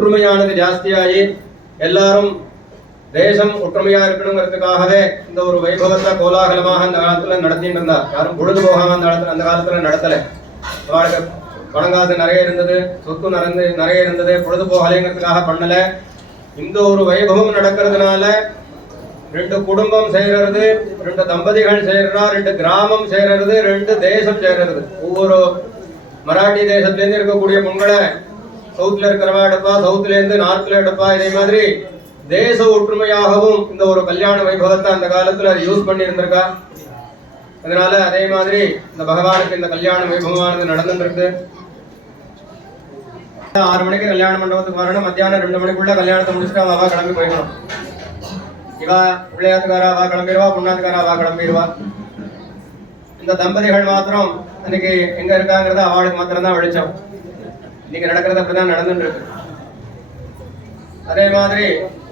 ஒற்றுமையானது ஜாஸ்தியாகி எல்லாரும் தேசம் ஒற்றுமையா இருக்கணுங்கிறதுக்காகவே இந்த ஒரு வைபவத்தை கோலாகலமாக அந்த காலத்துல நடத்திட்டு இருந்தா. யாரும் பொழுது போகாம அந்த காலத்துல நடத்தல. அவளுக்கு பணங்காசு நிறைய இருந்தது, சொத்து நிறைய இருந்தது, பொழுது போகலைங்கிறதுக்காக பண்ணல. இந்த ஒரு வைபவம் நடக்கிறதுனால 2 குடும்பம் சேர்றது, 2 தம்பதிகள் சேர்றா, 2 கிராமம் சேர்றது, 2 தேசம் சேர்றது. ஒவ்வொரு மராட்டி தேசத்திலேருந்து இருக்கக்கூடிய பொங்கலை சவுத்ல இருக்கிறவா எடுப்பா, சவுத்ல இருந்து நார்த்ல எடுப்பா. இதே மாதிரி தேச ஒற்றுமையாகவும் இந்த ஒரு கல்யாண வைபவத்தை அந்த காலத்துல யூஸ் பண்ணி இருந்திருக்கா. அதனால அதே மாதிரி இந்த பகவானுக்கு இந்த கல்யாண வைபவமானது நடந்துட்டு இருக்கு. 6 மணிக்கு கல்யாண மண்டபத்துக்கு வரணும். மத்தியானம் 2 மணிக்குள்ள கல்யாணத்தை முடிச்சுட்டு அவ கிளம்பி போயிடணும். இவா பிள்ளையாத்துக்காரா அவ கிளம்பிடுவா, பொண்ணாத்துக்காரா அவ கிளம்பிடுவா. இந்த தம்பதிகள் மாத்திரம் இன்னைக்கு எங்க இருக்காங்கிறத அவளுக்கு மாத்திரம் தான் வெளிச்சம். இன்னைக்கு நடக்கிறது அப்படிதான் நடந்துட்டு இருக்கு. அதே மாதிரி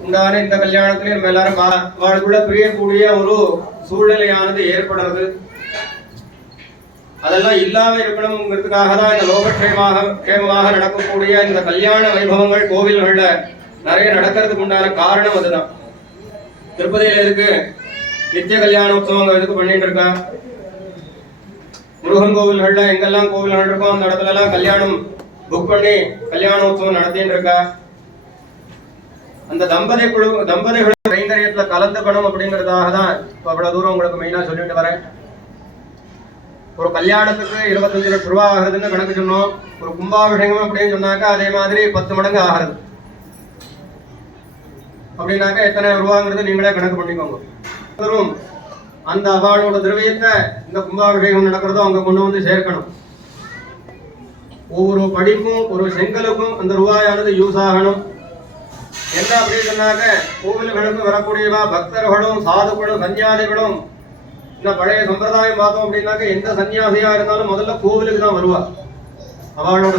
உண்டான இந்த கல்யாணத்திலே நம்ம எல்லாரும் அவளுக்குள்ள பிரியக்கூடிய ஒரு சூழ்நிலையானது ஏற்படுறது. அதெல்லாம் இல்லாம இருக்கணுங்கிறதுக்காக தான் இந்த லோகக்ஷேமமாக நடக்கக்கூடிய இந்த கல்யாண வைபவங்கள் கோவில்கள்ல நிறைய நடக்கிறதுக்கு உண்டான காரணம் அதுதான். திருப்பதியில எதுக்கு நித்திய கல்யாண உற்சவம் எதுக்கு பண்ணிட்டு இருக்கா? முருகன் கோவில்கள்ல எங்கெல்லாம் கோவில்கள் இருக்கோ அந்த இடத்துல எல்லாம் கல்யாணம் புக் பண்ணி கல்யாண உற்சவம் நடத்திட்டு இருக்கா. அந்த தம்பதிகள் கைங்கரியத்துல கலந்துக்கணும் அப்படிங்கிறதாக தான் அவ்வளவு தூரம் உங்களுக்கு மெயினா சொல்லிட்டு வரேன். ஒரு கல்யாணத்துக்கு 25 லட்சம் ரூபாய் ஆகுறதுன்னு கணக்கு சொன்னோம். ஒரு கும்பாபிஷேகம் அப்படின்னு சொன்னாக்கா அதே மாதிரி 10 மடங்கு ஆகிறது. அப்படின்னாக்கா எத்தனை ரூபாங்கிறது நீங்களே கணக்கு பண்ணிக்கோங்க. அந்த அவளோட திரவியத்தை இந்த கும்பாபிஷேகம் நடக்கிறதோ அங்க கொண்டு வந்து சேர்க்கணும். ஒவ்வொரு படிப்பும் ஒரு செங்கலுக்கும் அந்த ரூபாயானது யூஸ் ஆகணும். என்ன அப்படின்னு சொன்னாக்க கோவில்களுக்கு வரக்கூடியவா பக்தர்களும் சாதுக்களும் சன்னியாசிகளும் இந்த பழைய சம்பிரதாயம் பார்த்தோம் அப்படின்னாக்க எந்த சன்னியாசியா இருந்தாலும் முதல்ல கோவிலுக்கு தான் வருவா. அவளோட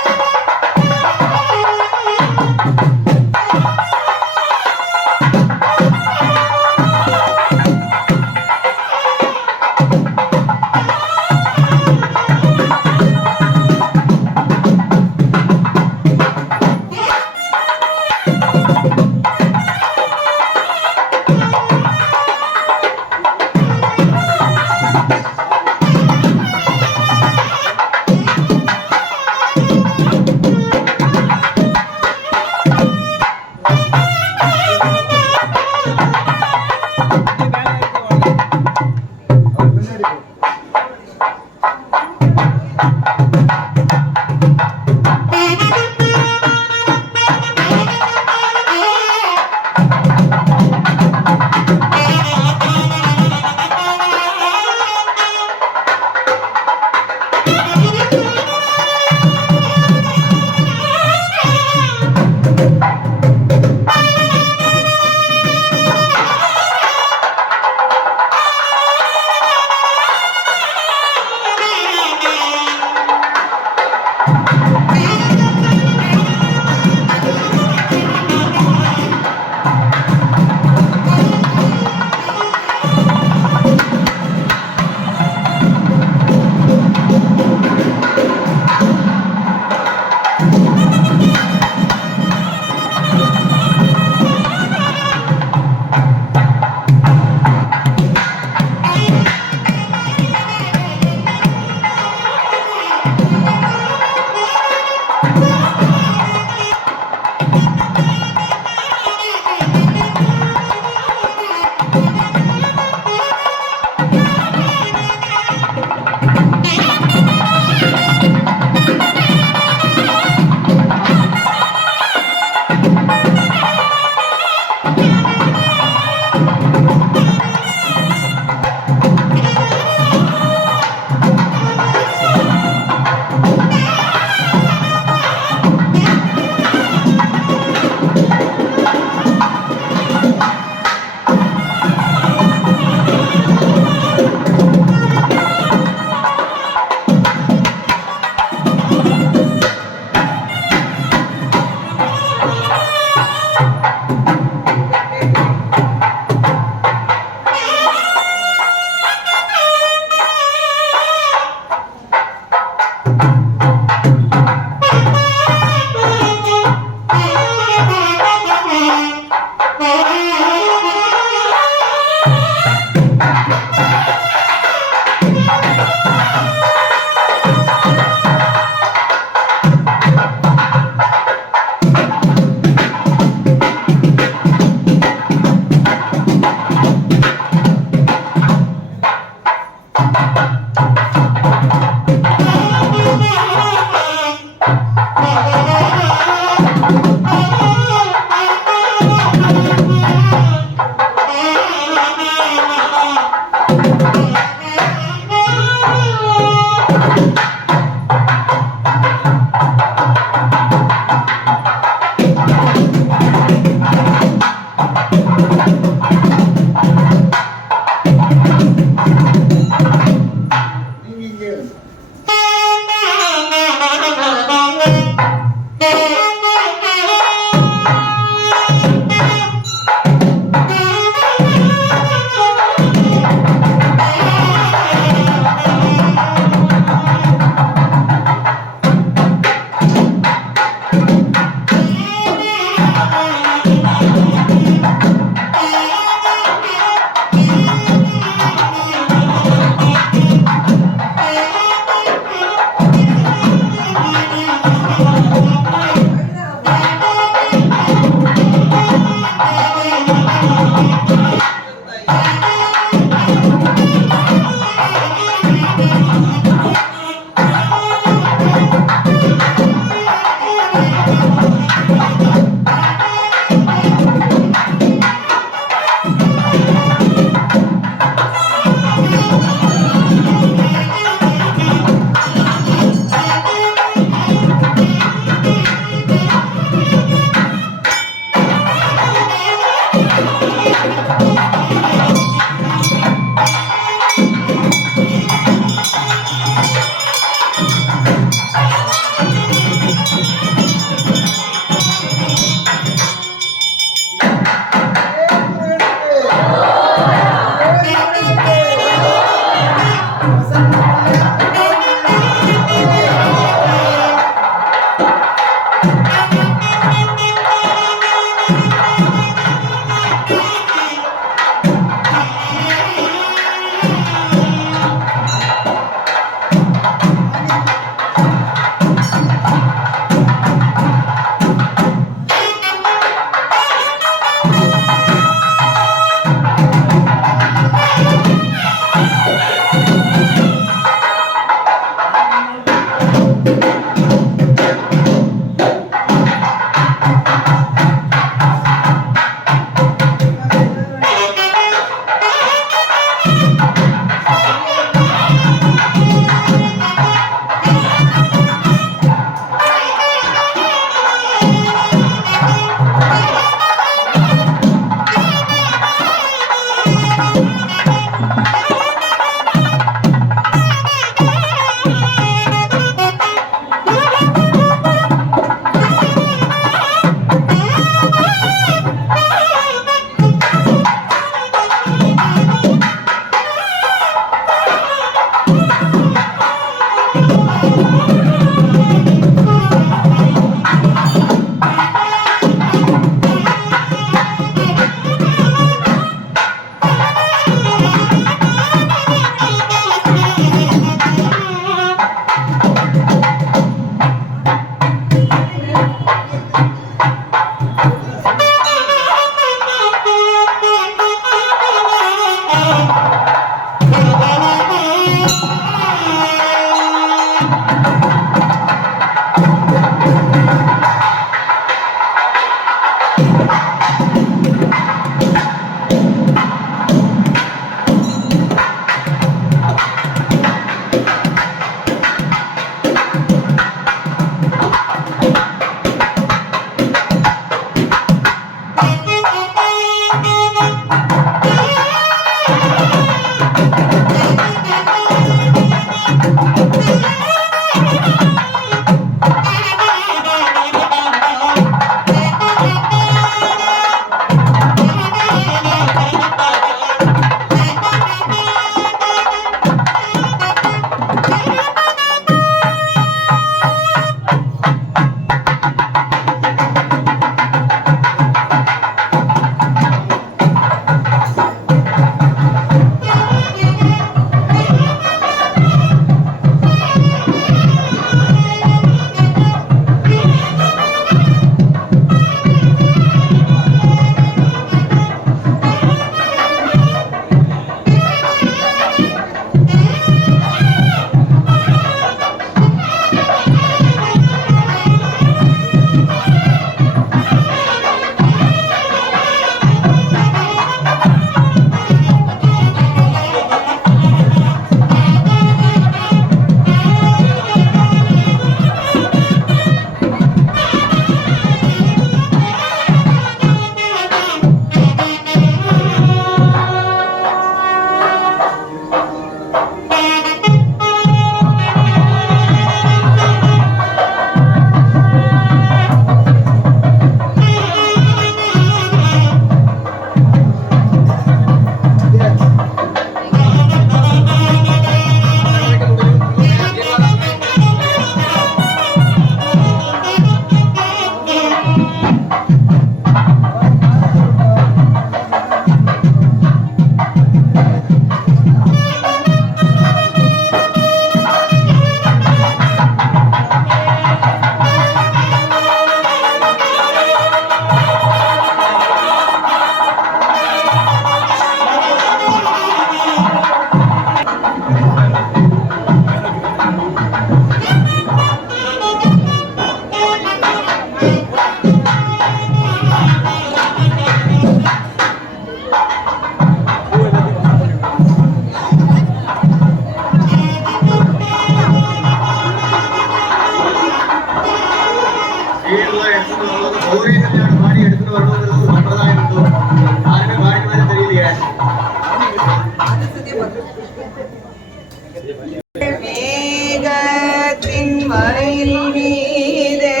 மேகத்தின் மலையில் மீதே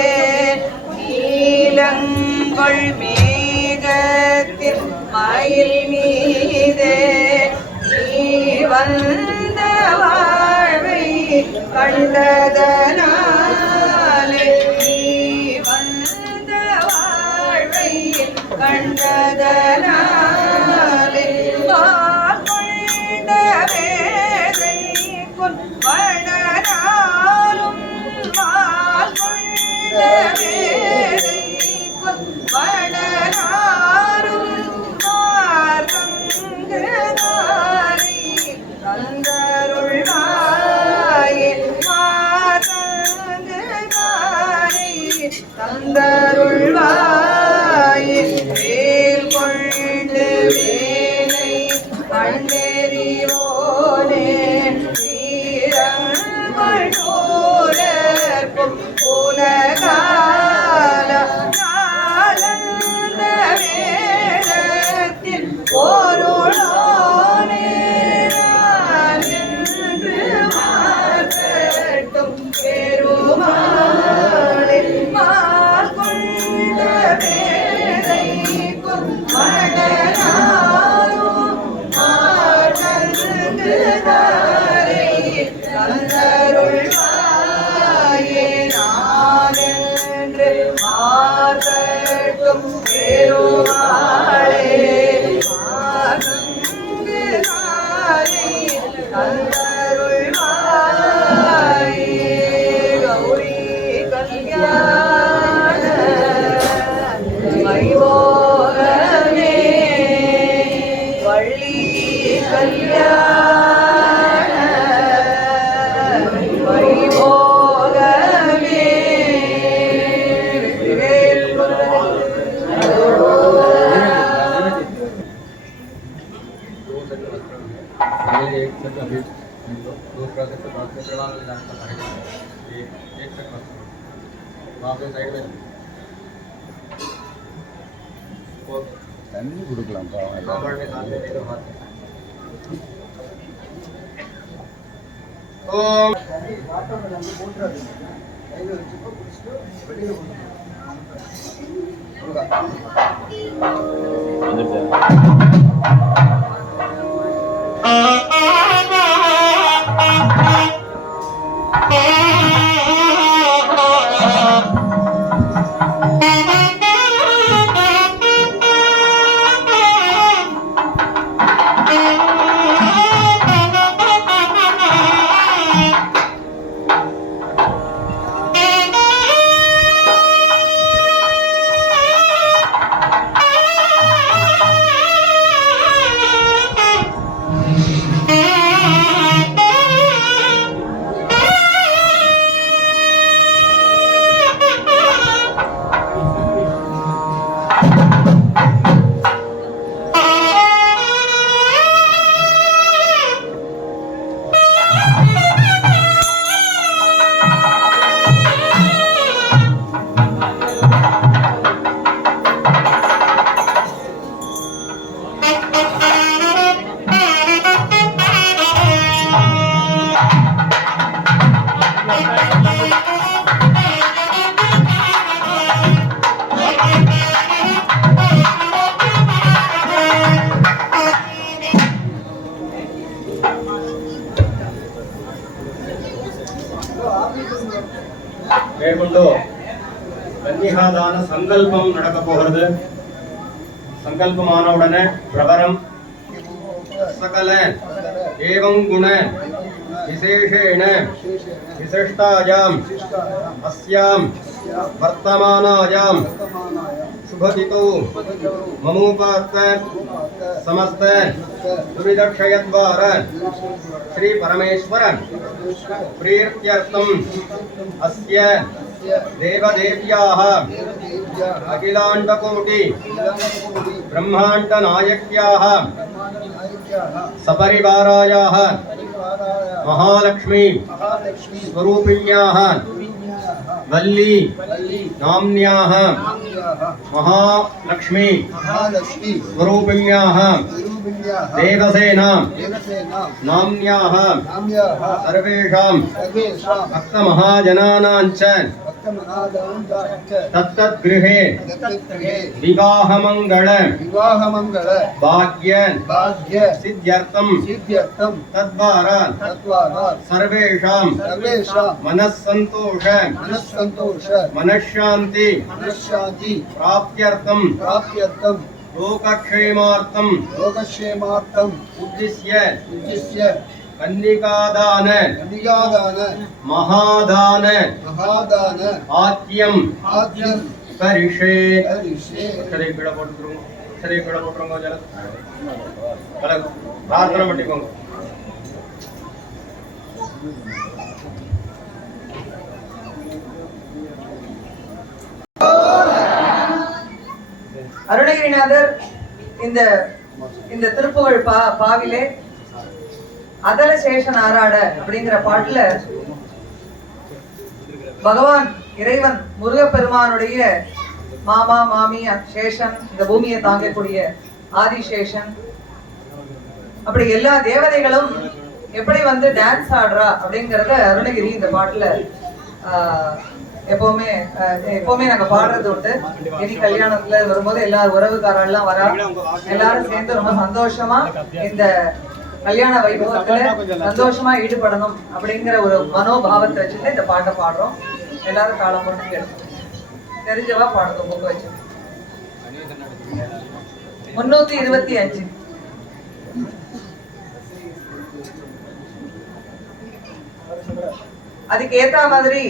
நீலங்கொள் மேகத்தின் மயில் மீதே நீ வந்த வாழ்வை கண்டதனாலே நீ வந்த வாழ்வை கண்டதனாலே கொண்ட வேதை வளராலும் கொண்ட வேதை வளராலும் மார்கங்கதாரை தந்தருள்வாயே மார்கங்கதாரை தந்தருள்வாயே வேல் கொண்டு வேலை கண்டெறிவோனே வீரங்கள் போலர்க்கும் உலகால நாளந்த வேடத்தில் பொருளோனே நின்று மாற்றட்டும் பெருமாளே மார்கொண்ட வேலைக்கும் மடனாரும் மார்கங்குதாரை தந்தருள்வாயே நானென்று மாற்றட்டும் பெருமாளே மார்கங்குதாரை தந்தருள்வாயே கௌரி கல்யாண வைபோகமே வள்ளி கல்யாண வைபோகமே एक सेट अभी दूसरा सेट बाद में प्रणाम ले जाना पड़ेगा एक सेट बस वहाँ पे साइड में தண்ணி கொடுக்கலாம்ப்பா सामान में साथ में तो हाथ ओम மேற்கொண்டு கன்னிகாதான சங்கல்பம் நடக்க போகிறது. சங்கல்பமான உடனே பிரபரம் सकल एवं गुण विशेषेण विशिष्टायां अस्यां वर्तमानायां शुभतिथौ ममोपात्त समस्त दुविदक्षयद्वार श्री परमेश्वर प्रीत्यर्थम् अस्य देवदेव्याः अखिलाण्डकोटि ब्रह्माण्ड नायक्याः सपरिवारायाः महालक्ष्मी स्वरूपिण्याः वल्ली नाम्न्याः महालक्ष्मी स्वरूपिण्याः देवसेनां नाम्न्याः सर्वेषां भक्तमहाजनानां च तत्तद्गृहे विवाहमङ्गल भाग्य सिद्ध्यर्थं तद्वारा सर्वेषां मनस्सन्तोष मनश्शान्ति प्राप्त्यर्थं लोकक्षेमार्थं उद्दिश्य कन्निकादान महादान आद्यम करिष्ये சரி கீழ போட்டுருங்க ஜல பிரார்த்தனை பண்ணிக்கோங்க. அருணகிரிநாதர் இந்த திருப்புகழ் பாவிலே அதல சேஷன் ஆராட அப்படிங்கிற பாட்டுல பகவான் இறைவன் முருகப்பெருமானுடைய மாமா மாமி சேஷன், இந்த பூமியை தாங்கக்கூடிய ஆதிசேஷன், அப்படி எல்லா தேவதைகளும் எப்படி வந்து டான்ஸ் ஆடுறா அப்படிங்கறத அருணகிரி இந்த பாட்டுல எப்பவுமே நாங்க பாடுறது உண்டு. இனி கல்யாணத்துல வரும்போது எல்லா உறவுக்காரெல்லாம் வரா, எல்லாரும் சேர்ந்து ரொம்ப சந்தோஷமா இந்த கல்யாண வைபவத்துல சந்தோஷமா ஈடுபடணும் அப்படிங்கிற ஒரு மனோபாவத்தை வச்சுட்டு இந்த பாட்டை பாடுறோம். எல்லாரும் காலம் போட்டு கேட்கும், தெரிஞ்சவா பாடுறோம். புக்கு வச்சு 325 அதுக்கு ஏத்த மாதிரி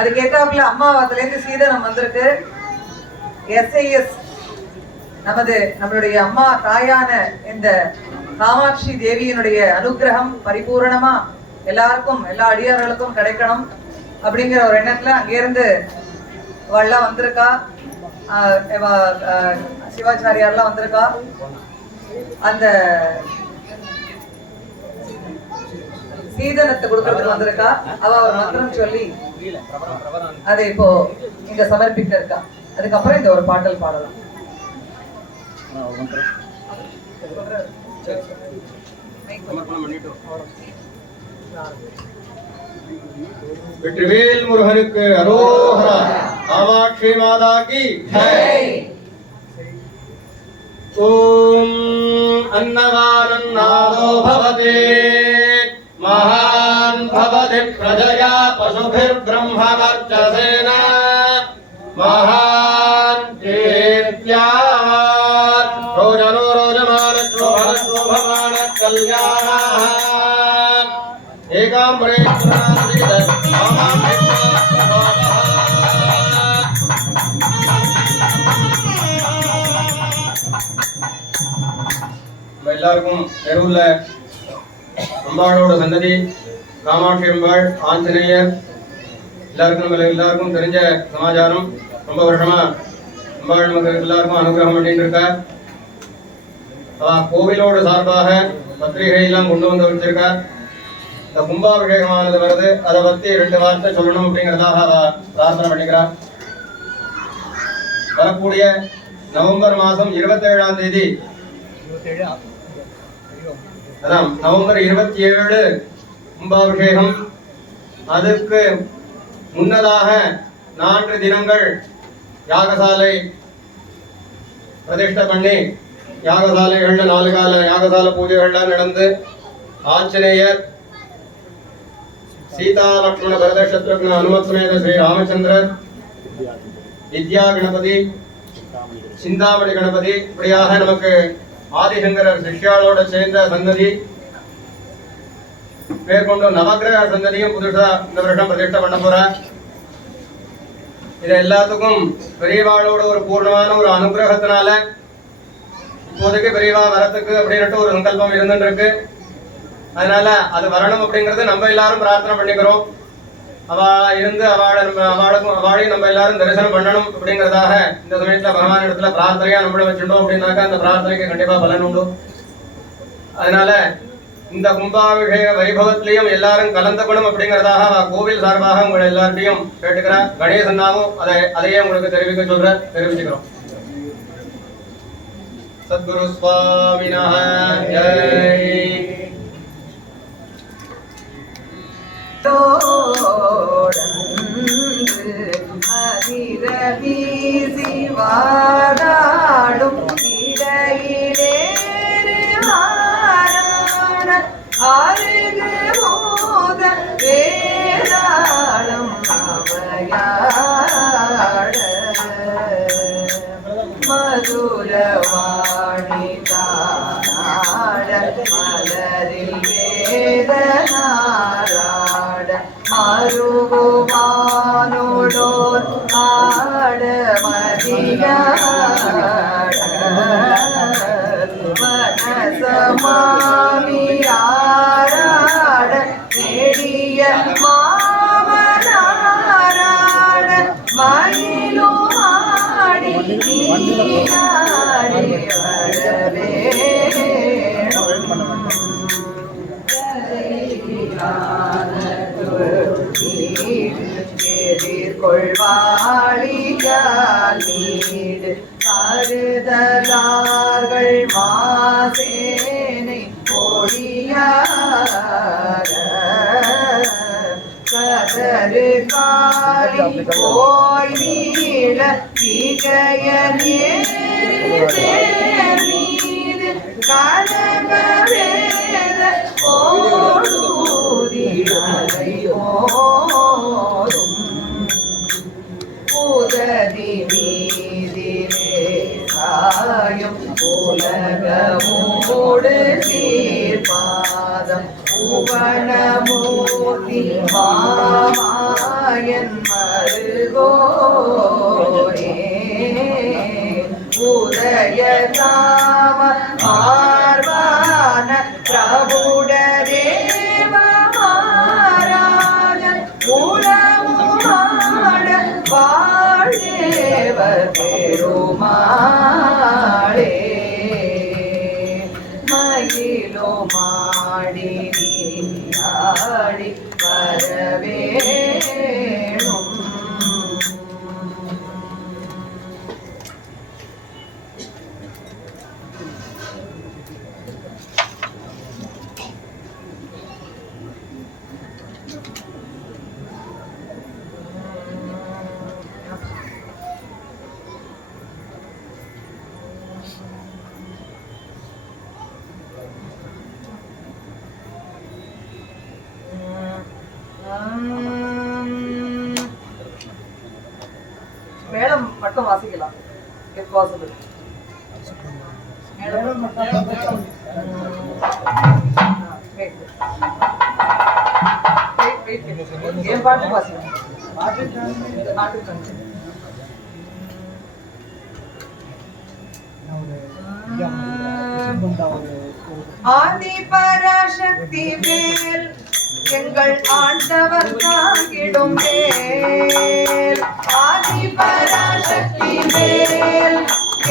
அதுக்கேத்தாப்புல அம்மாவாத்துல இருந்து சீதனம் வந்திருக்கு. எஸ்ஐஎஸ் நம்மளுடைய அம்மா தாயான இந்த காமாட்சி தேவியினுடைய அனுகிரகம் பரிபூரணமா எல்லாருக்கும், எல்லா அடியார்களுக்கும் கிடைக்கணும் அப்படிங்கிற ஒரு எண்ணத்துல அங்கிருந்து அவள்லாம் வந்திருக்கா. சிவாச்சாரியார்லாம் வந்திருக்கா. அந்த சீதனத்தை கொடுக்கறதுக்கு வந்திருக்கா. அவ ஒரு மந்திரம் சொல்லி அதை இப்போ இங்க சமர்ப்பிக்க இருக்கா. அதுக்கப்புறம் இந்த ஒரு பாடல் பாடலாம். வெற்றிவேல் முருகனுக்கு அரோஹரா. காமாட்சி மாதா கி ஜெய். ஓம் அன்னவானன்னாதோ பவதே மகான் பவதி பிரஜயா பசுபிர் பிரம்மவர்ச்சசேன மகான் கீர்த்யாத் ரோஜனோ ரோஜமான சோபமான கல்யாணः ஏகாம்பரே எல்லாருக்கும் தெருவுல அம்பாளோட சன்னதி, காமாட்சி அம்பாள், ஆஞ்சநேயர், எல்லாருக்கும் தெரிஞ்ச சமாச்சாரம். ரொம்ப வருஷமா அம்பாள் நமக்கு எல்லாருக்கும் அனுகிரகம் பண்ணிட்டு இருக்கா. கோவிலோட சார்பாக பத்திரிகை எல்லாம் கொண்டு வந்து வச்சிருக்கா. இந்த கும்பாபிஷேகமானது வருது, அதை பத்தி 2 வார்த்தை சொல்லணும் அப்படிங்கிறதாக பிரார்த்தனை பண்ணிக்கிறா. வரக்கூடிய நவம்பர் மாதம் 27ஆம் தேதி, அதான் நவம்பர் 27 கும்பாபிஷேகம். அதுக்கு முன்னதாக 4 தினங்கள் யாகசாலை பிரதிஷ்டை பண்ணி யாகசாலைகள்ல 4 கால யாகசாலை பூஜைகள்லாம் நடந்து ஆஞ்சநேயர், சீதா லக்ஷ்மண பரத சத்ருக்ன அனுமத் சமேத ஸ்ரீ ராமச்சந்திரர், வித்யா கணபதி, சிந்தாமணி கணபதி, இப்படியாக நமக்கு ஆதிசங்கரர் சிஷ்யாளோட சேர்ந்த சன்னதி மேற்கொண்டு நவகிரக சன்னதியும் புதுசா இந்த வருஷம் பிரதிஷ்டை பண்ண போற. இது எல்லாத்துக்கும் பெரியவாளோட ஒரு பூர்ணமான ஒரு அனுகிரகத்தினால இப்போதைக்கு பெரியவா வரத்துக்கு அப்படின்ட்டு ஒரு சங்கல்பம் இருந்துட்டு இருக்கு. அதனால அது வரணும் அப்படிங்கறது நம்ம எல்லாரும் பிரார்த்தனை பண்ணிக்கிறோம். அவ இருந்து அவளையும் நம்ம எல்லாரும் தரிசனம் பண்ணணும் அப்படிங்கறதாக இந்த சமயத்துல பகவான் இடத்துல பிரார்த்தனையா நம்மள வச்சுட்டோம் அப்படின்னாக்கா அந்த பிரார்த்தனைக்கு கண்டிப்பா பலன் உண்டு. அதனால இந்த கும்பாபிஷேக வைபவத்திலையும் எல்லாரும் கலந்துக்கணும் அப்படிங்கறதாக கோவில் சார்பாக உங்களை எல்லார்ட்டையும் கேட்டுக்கிறேன். கணேசன் நாமும் அதையே உங்களுக்கு தெரிவிச்சுக்கிறோம். சத்குரு சுவாமினஹ ஜெய். வாடாடும் இடையிலே அருகு மோத வேதாளம் அவையாட மதுரவாணி தானாட மலரில் வேதனாராட அருகுமானோடோர் ஆட மதியாட மனசமாமியாராட நெடிய மாமனாராட மயிலும் ஆடி நீராடி வரவே கொள்வாளியால் நீடு கருதலார்கள் மாசேனை பொடியார கதறு காலி போய் நீள திகைய மீது கலக வேத ஓடூதி அலையோடும் உததி மீதிலே சாயும் உலகமோடு சீர்பாதம் புவனமூர்த்தி மாமாயன் மருகோரே உதயதாம ஆர்வான பிரபுட தேவ மாராஜன் உலமுமாட வாழேவ பெருமாளே மயிலோ மாடி நீராடி வரவேணும். மேடம் மட்டும் வாசிக்கலாம் if possible. மேடம் ஏன் பாட்டு வாசிக்கலாம் ஆதி பராசக்தி வேல் எங்கள் ஆண்டவர் தாங்கிடும் வேல். ஆதி பராசக்தி வேல்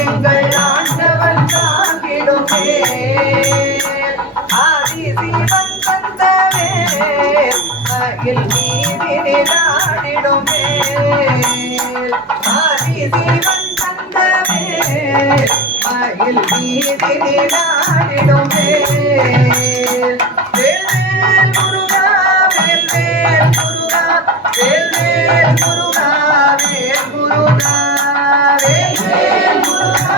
எங்கள் ஆண்டவர் தாங்கிடும் வேல். ஆதி சிவன் தந்த வேல் மயில் மீதி நாடிடும் வேல். ஆதி சிவன் தந்த வேல் மயில் மீதி நாடிடும் வேல். வேல் முருகா வேல் வேல் முருகா வேல் வேல் முருகா வேல் முருகா வேல் வேல் முருகா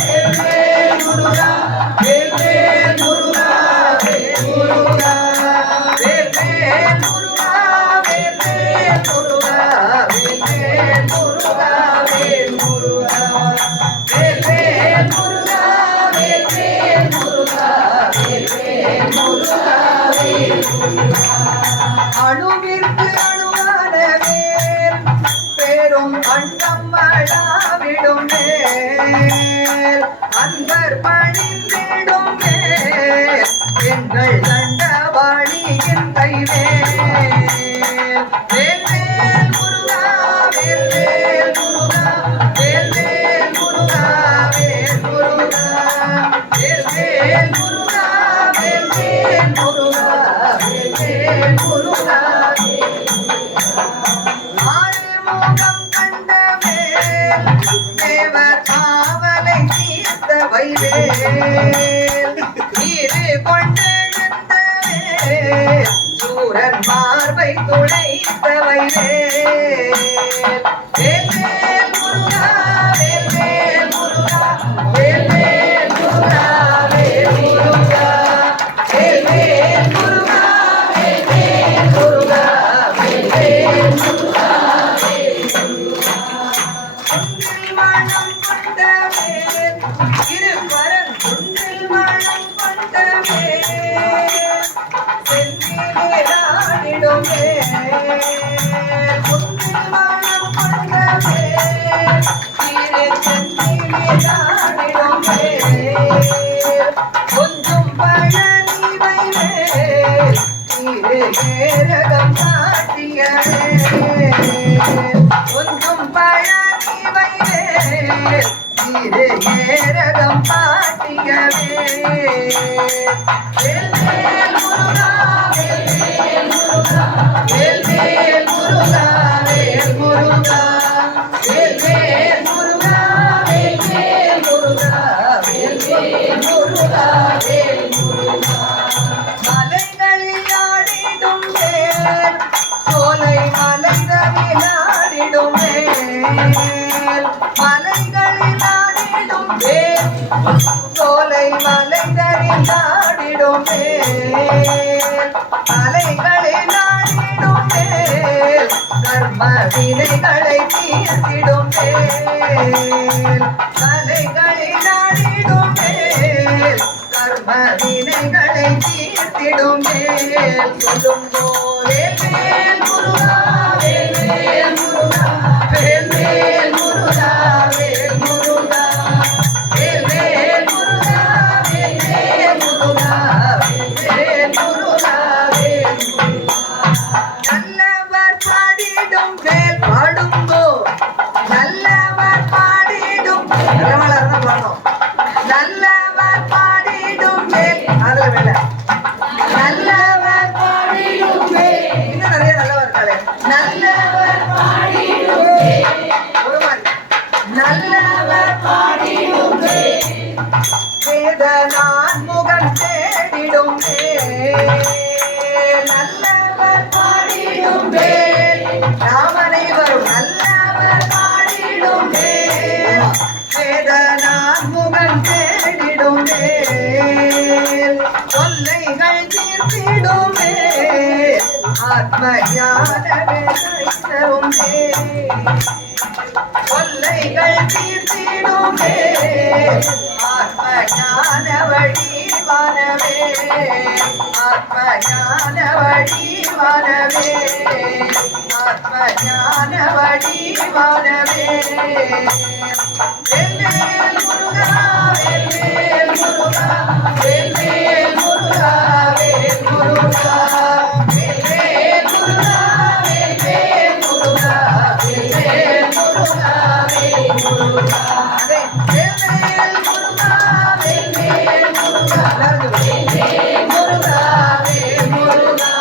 வேல் வேல் முருகா வேல் வேல் முருகா வேல் முருகா வேல் வேல் முருகா வேல் வேல் முருகா வேல் வேல் முருகா வேல் முருகா வேல் வேல் முருகா வேல் வேல் முருகா வேல் வேல் முருகா வேல் முருகா. அணுவிற்கு அணுவான வேல் பெரும் அண்டம் அளாவிடும் வேல். அன்பர் பணிந்திடும் வேல் எங்கள் தண்டவாணியின் கைவேல். வேல் வேல் முருகா வேல் வேல் முருகா வேல் வேல் முருகா வேல் முருகா வேல் வேல் முருகா வேல் வேல் தேவர் காவலை தீர்த்த வைவேல் நீரு கொண்டெழுந்த வேல் சூரன் மார்பை துளைத்த வைவேல் வேல்வேல் முருகா வேல்வேல் முருகா வேல்வேல் முருகா வேல் முருகா வேல்வேல் முருகா வேல்வேல் முருகா வேல்வேல் முருகா குன்றில் மனம் கொண்ட வேல் இருவரன் குன்றில் மனம் கொண்ட வேல் செந்திலேறாடிடும் வேல் குன்றில் மனம் கொண்ட வேல் திரு செந்திலேறாடிடும் வேல் கொஞ்சம் பழனி வைவேல் திரு ஏரகம் காட்டிய வேல் கொஞ்சம் பழனி வைவேல் திரு ஏரகம் காட்டிய வேல் வேல்வேல் முருகா வேல்வேல் முருகா வேல்வேல் முருகா வேல் முருகா வேல்வேல் முருகா வேல்வேல் முருகா வேல்வேல் முருகா வேல் முருகா மலைகளில் ஆடிடும் வேல் சோலை மலைகளில் ஆடிடும் வேல் மலைகளில் ஆடிடும் வேல் சோலை மலைகளில் ஆடிடும் வேல் மலைகளில் ஆடிடும் வேல் கர்ம வினைகளை தீர்த்திடும் வேல் மலைகளில் ஆடிடும் வேல் கர்ம வினைகளை தீர்த்திடும் வேல் சொல்லும் போதே வேல் முருகா வேல்வேல் முருகா வேல்வேல் முருகா வேல் முருகா வேல்வேல் முருகா வேல்வேல் முருகா வேல்வேல் முருகா வேல் முருகா நல்லவர் பாடிடும் வேல் பாடுங்கோ நல்லவர் பாடிடும் நல்லவளர் தான் பாடணும் நல்லவர் பாடிடும் வேல் அதுல வேலை நல்லவர் பாடிடும் வேல் இன்னும் நிறைய நல்லவர் இருக்காளே நல்லவர் பாடிடும் வேல் ஒரு மாதிரி நல்லவர் பாடிடும் வேல் வேதனான் முகம் தேடிடும் வேல் நல்லவர் பாடிடும் வேல் ராமனை வரும் நல்லவர் பாடிடும் வேல் வேதனான் முகம் தேடிடும் வேல் தொல்லைகள் தீர்த்திடும் வேல் ஆத்ம ஞானமே தரும் வேல் தொல்லைகள் தீர்த்திடும் வேல் ஆத்ம ஞான வழிவானவே ஆத்ம ஞான வழிவானவே ஆத்ம ஞான வழிவானவே வேல்வேல் முருகா வேல்வேல் முருகா வேல்வேல் முருகா வேல் முருகா வேல்வேல் முருகா வேல்வேல் முருகா வேல்வேல் முருகா வேல் முருகா வேல்வேல் முருகா வேல்வேல் முருகா வேல்வேல் முருகா வேல் முருகா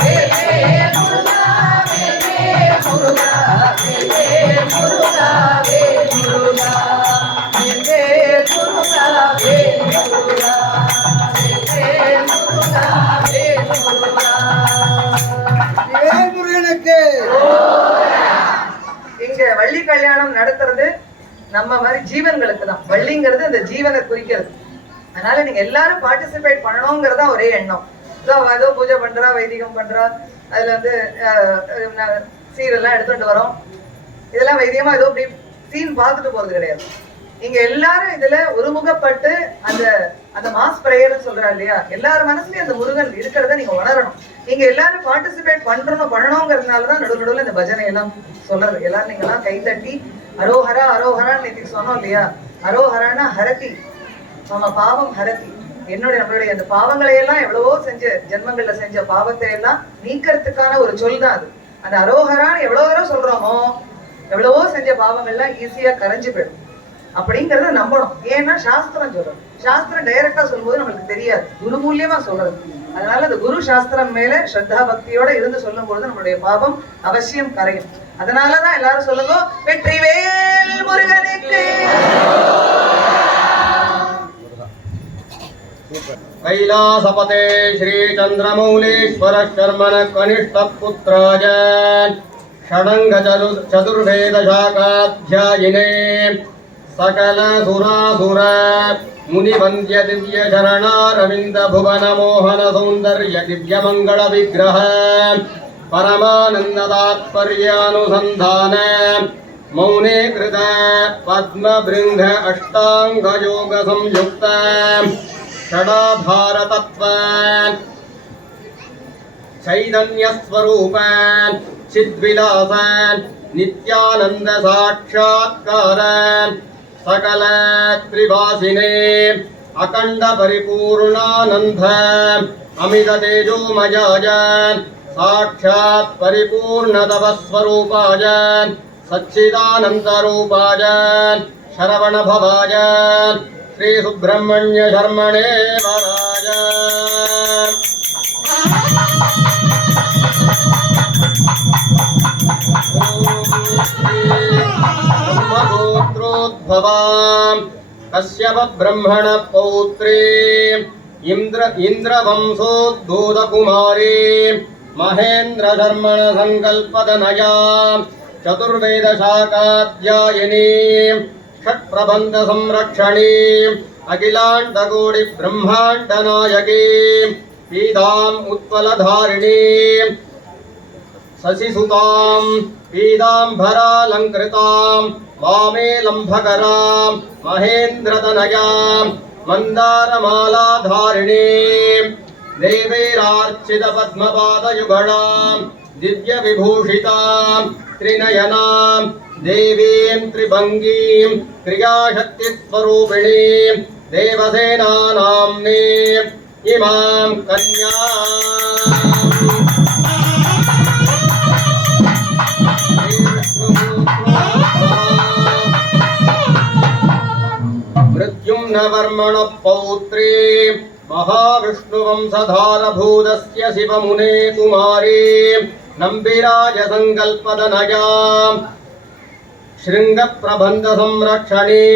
வேல்வேல் முருகா வேல்வேல் முருகா வேல்வேல் முருகா வேல் முருகா வேல்வேல் முருகா வேல் முருகா வேல்வேல் முருகா வேல் முருகா முருகனுக்கு இங்க வள்ளி கல்யாணம் நடத்துறது நம்ம மாதிரி ஜீவன்களுக்கு தான். வள்ளிங்கிறது அந்த ஜீவனை குறிக்கிறது. அதனால நீங்க எல்லாரும் பார்ட்டிசிபேட் பண்ணணுங்கிறதா ஒரே எண்ணம். ஏதோ பூஜை பண்றா வைதிகம் பண்றா அதுல வந்து சீரெல்லாம் எடுத்துட்டு வரோம். இதெல்லாம் வைத்தியமா ஏதோ இப்படி சீன் பார்த்துட்டு போறது கிடையாது. நீங்க எல்லாரும் இதுல ஒருமுகப்பட்டு அந்த அந்த மாஸ் பிரேயர்னு சொல்றா இல்லையா, எல்லாரும் மனசுலயும் அந்த முருகன் இருக்கிறத நீங்க உணரணும். நீங்க எல்லாரும் பார்ட்டிசிபேட் பண்ணணுங்கிறதுனாலதான் நடுநடுவில் இந்த பஜனை எல்லாம் சொல்றது. எல்லாரும் நீங்க எல்லாம் கை தட்டி அரோஹரா அரோஹரான்னு நேற்று சொன்னோம் இல்லையா. அரோஹரானா ஹரதி நம்ம பாவம் ஹரதி, நம்மளுடைய அந்த பாவங்களை எல்லாம் எவ்வளவோ செஞ்ச ஜென்மங்கள்ல செஞ்ச பாவத்தை எல்லாம் நீக்கிறதுக்கான ஒரு சொல் தான் அது. அந்த அரோஹரான்னு எவ்வளவு தூரம் சொல்றோமோ எவ்வளவோ செஞ்ச பாவங்கள்லாம் ஈஸியா கரைஞ்சு போயிடும் அப்படிங்கறத நம்பணும். ஏன்னா சாஸ்திரம் சொல்றது, சாஸ்திரம் டைரக்டா சொல்லும்போது நம்மளுக்கு தெரியாது, குரு மூலியமா சொல்றது. அதனால அந்த குரு சாஸ்திரம் மேல ஸ்ரத்தா பக்தியோட இருந்து சொல்லும் பொழுது நம்மளுடைய பாவம் அவசியம் கரையும். அதனாலதான் எல்லாரும் சொல்லுங்க, வெற்றிவேல் முருகனுக்கு. कैलासपते श्री चंद्रमौलीश्वर शर्मन कनिष्ठ पुत्राय षडंग चतुर्वेद शाखाध्यायिने सकल सुरासुर मुनिवन्द्य दिव्य शरणारविंद भुवन मोहन सौंदर्य दिव्य मंगल विग्रह परमानंद तात्पर्यानुसंधान मौने कृत पद्म भृंग अष्टांग योग संयुक्त षडाधार तत्व चैतन्य स्वरूप चिद्विलास नित्यानंद साक्षात्कार सकल त्रिवासिने अखंड परिपूर्णानंद अमित तेजोमयाय साक्षात् परिपूर्ण तपस्वरूपाय सच्चिदानंद रूपाय शरवण भवाय श्री सुब्रह्मण्य शर्मणे वराय ब्रह्मगोत्रोद्भवां कश्यप ब्रह्मण पौत्री इंद्रवंशोद्भूत कुमारी महेन्द्र शर्मण संकल्पदनया चतुर्वेद शाखाध्यायिनी षट्प्रबंध संरक्षणी अखिलांडकोटि ब्रह्मांड नायकी पीदाम् उत्पलधारिणी शशिसुतां पीदाम्बरालंकृतां वामेलंभकरां महेन्द्रतनयां मन्दारमालाधारिणी देवैरार्चित पद्मपादयुगलां दिव्य विभूषितां त्रिनयनां देवीं त्रिभंगीं क्रियाशक्तिस्वरूपिणीं देवसेनानाम्नी इमां कन्यां मृत्युम्न वर्मण पौत्री महाविष्णुवंशधारभूतस्य शिवमुने कुमारी नम्बिराज संकल्पदनया शृंग प्रबंध संरक्षणी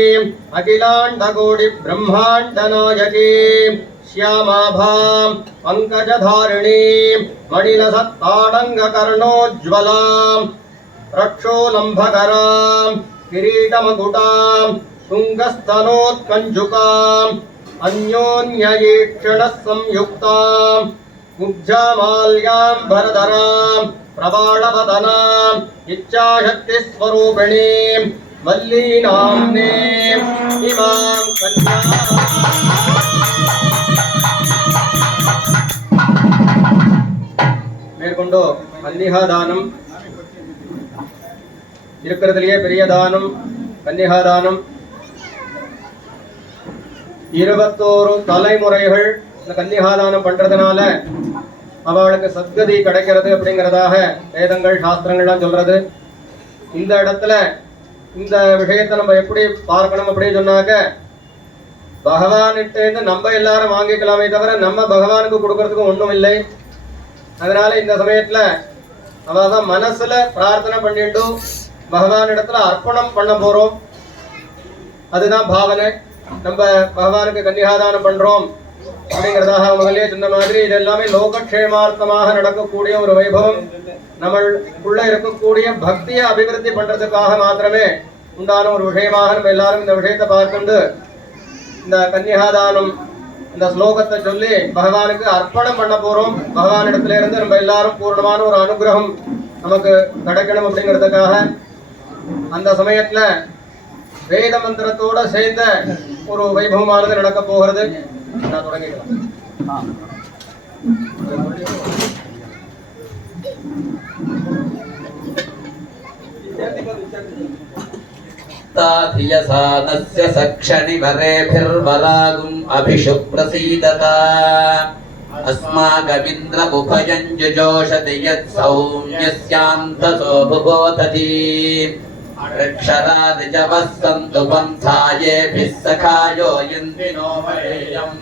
अखिलांडकोटि ब्रह्मांड नायकी श्यामाभां पंकजधारिणी मणिलसत्ताडंग कर्णोज्ज्वलां रक्षोलंभकरां किरीटमकुटां तुंगस्तनोत्कंजुकां अन्योन्ययीक्षणः संयुक्तां कुब्जामाल्याम्बरधरां प्रबालवदनां इच्छाशक्तिस्वरूपिणीं वल्लीनाम्नीं इमां कन्यां மேற்கொண்டு கன்னிகாதானம் இருக்கிறதுலயே பெரிய தானம் கன்னிகாதானம். 21 தலைமுறைகள் இந்த கன்னிகாதானம் பண்றதுனால அவளுக்கு சத்கதி கிடைக்கிறது அப்படிங்கிறதாக வேதங்கள் சாஸ்திரங்கள்லாம் சொல்றது. இந்த இடத்துல இந்த விஷயத்தை நம்ம எப்படி பார்க்கணும் அப்படின்னு சொன்னாக்க, பகவான்கிட்ட நம்ம எல்லாரும் வாங்கிக்கலாமே தவிர நம்ம பகவானுக்கு கொடுக்கறதுக்கு ஒன்றும் இல்லை. அதனால இந்த சமயத்துல அவதான் மனசுல பிரார்த்தனை பண்ணிட்டு பகவான் இடத்துல அர்ப்பணம் பண்ண போறோம். அதுதான் பாவனை. நம்ம பகவானுக்கு கன்னிகாதானம் பண்றோம் அப்படிங்கிறதாக முதலே சொன்ன மாதிரி இது எல்லாமே லோகக்ஷேமார்த்தமாக நடக்கக்கூடிய ஒரு வைபவம். நம்மளுக்குள்ள இருக்கக்கூடிய பக்தியை அபிவிருத்தி பண்றதுக்காக மாத்திரமே உண்டான ஒரு விஷயமாக நம்ம எல்லாரும் இந்த விஷயத்தை பார்த்துண்டு இந்த கன்னிகாதானம் இந்த ஸ்லோகத்தை சொல்லி பகவானுக்கு அர்ப்பணம் பண்ண போறோம். பகவான் இடத்துல இருந்து நம்ம எல்லாரும் பூர்ணமான ஒரு அனுகிரகம் நமக்கு கிடைக்கணும் அப்படிங்கிறதுக்காக அந்த சமயத்துல வேத மந்திரத்தோட சேர்ந்த ஒரு வைபவமானது நடக்க போகிறது. நான் தொடங்கிக்கலாம். ताधियसानस्य सक्षणिवरेभिर्वरागुम् अभिषुप्रसीदता अस्माकमिन्द्रमुभयं जुजोषति यत्सौम्यस्यान्तसो बुबोधति वृक्षरादिजवः सन्तु पन्थायेभिः सखायो यन्तिनो वरेयम्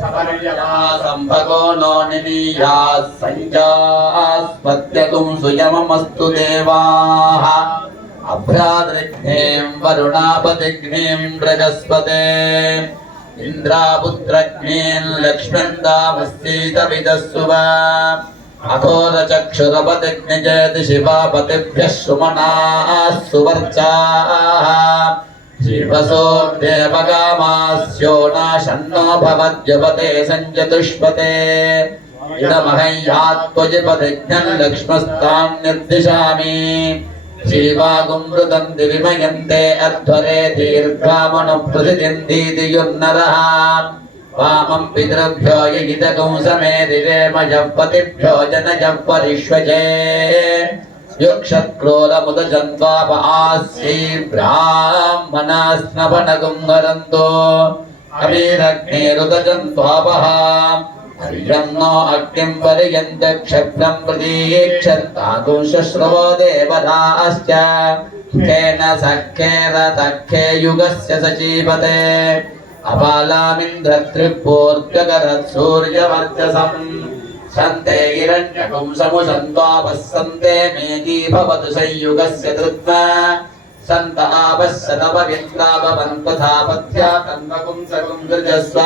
संभगो नो निनीया संजास्पत्यगुं सुयममस्तु देवाः अभ्रादृग्नें वरुणापदिग्नें बृहस्पते इन्द्रापुत्रग्नें लक्ष्मन्दामस्तीतविदस्सुव अघोरचक्षुरपदिग्निजयति शिवापतिभ्यः सुमनाः सुवर्चाः शिवसोर्देवकामास्यो नाशन्नो भवद्यपते सञ्चतुष्पते इदमहय्यात्वजिपदिज्ञं लक्ष्मस्तां निर्दिशामि जीवागुमृतं दिविमयन्ते अध्वरे दीर्घामनुप्रतिदिन्दीतियुर्नरः वामं पितृभ्यो ययितकं समेदिरेमजपतिभ्यो जनजः परिष्वजे युक्षत्क्रोरमुदजन्त्वाप आस्यै ब्राह्मणास्नवनगुं हरन्तो अवीरग्नेरुदजन्त्वापः हरियं नो अग्निं पर्यन्त क्षत्रं प्रतीक्षन्तागुं शुश्रवो देवताश्च केन सख्येरतख्ये युगस्य सचीपते अपालामिन्द्रत्रिपूर्त्यकरत् सूर्यवर्चसम् सन्ते हिरण्यकं समुषन्त्वापस्सन्ते मेघी भवतु संयुगस्य धृत्वा सन्त आपश्यतपवित्रापवन्तथा पथ्या तन्वकुं सकुं दृजस्व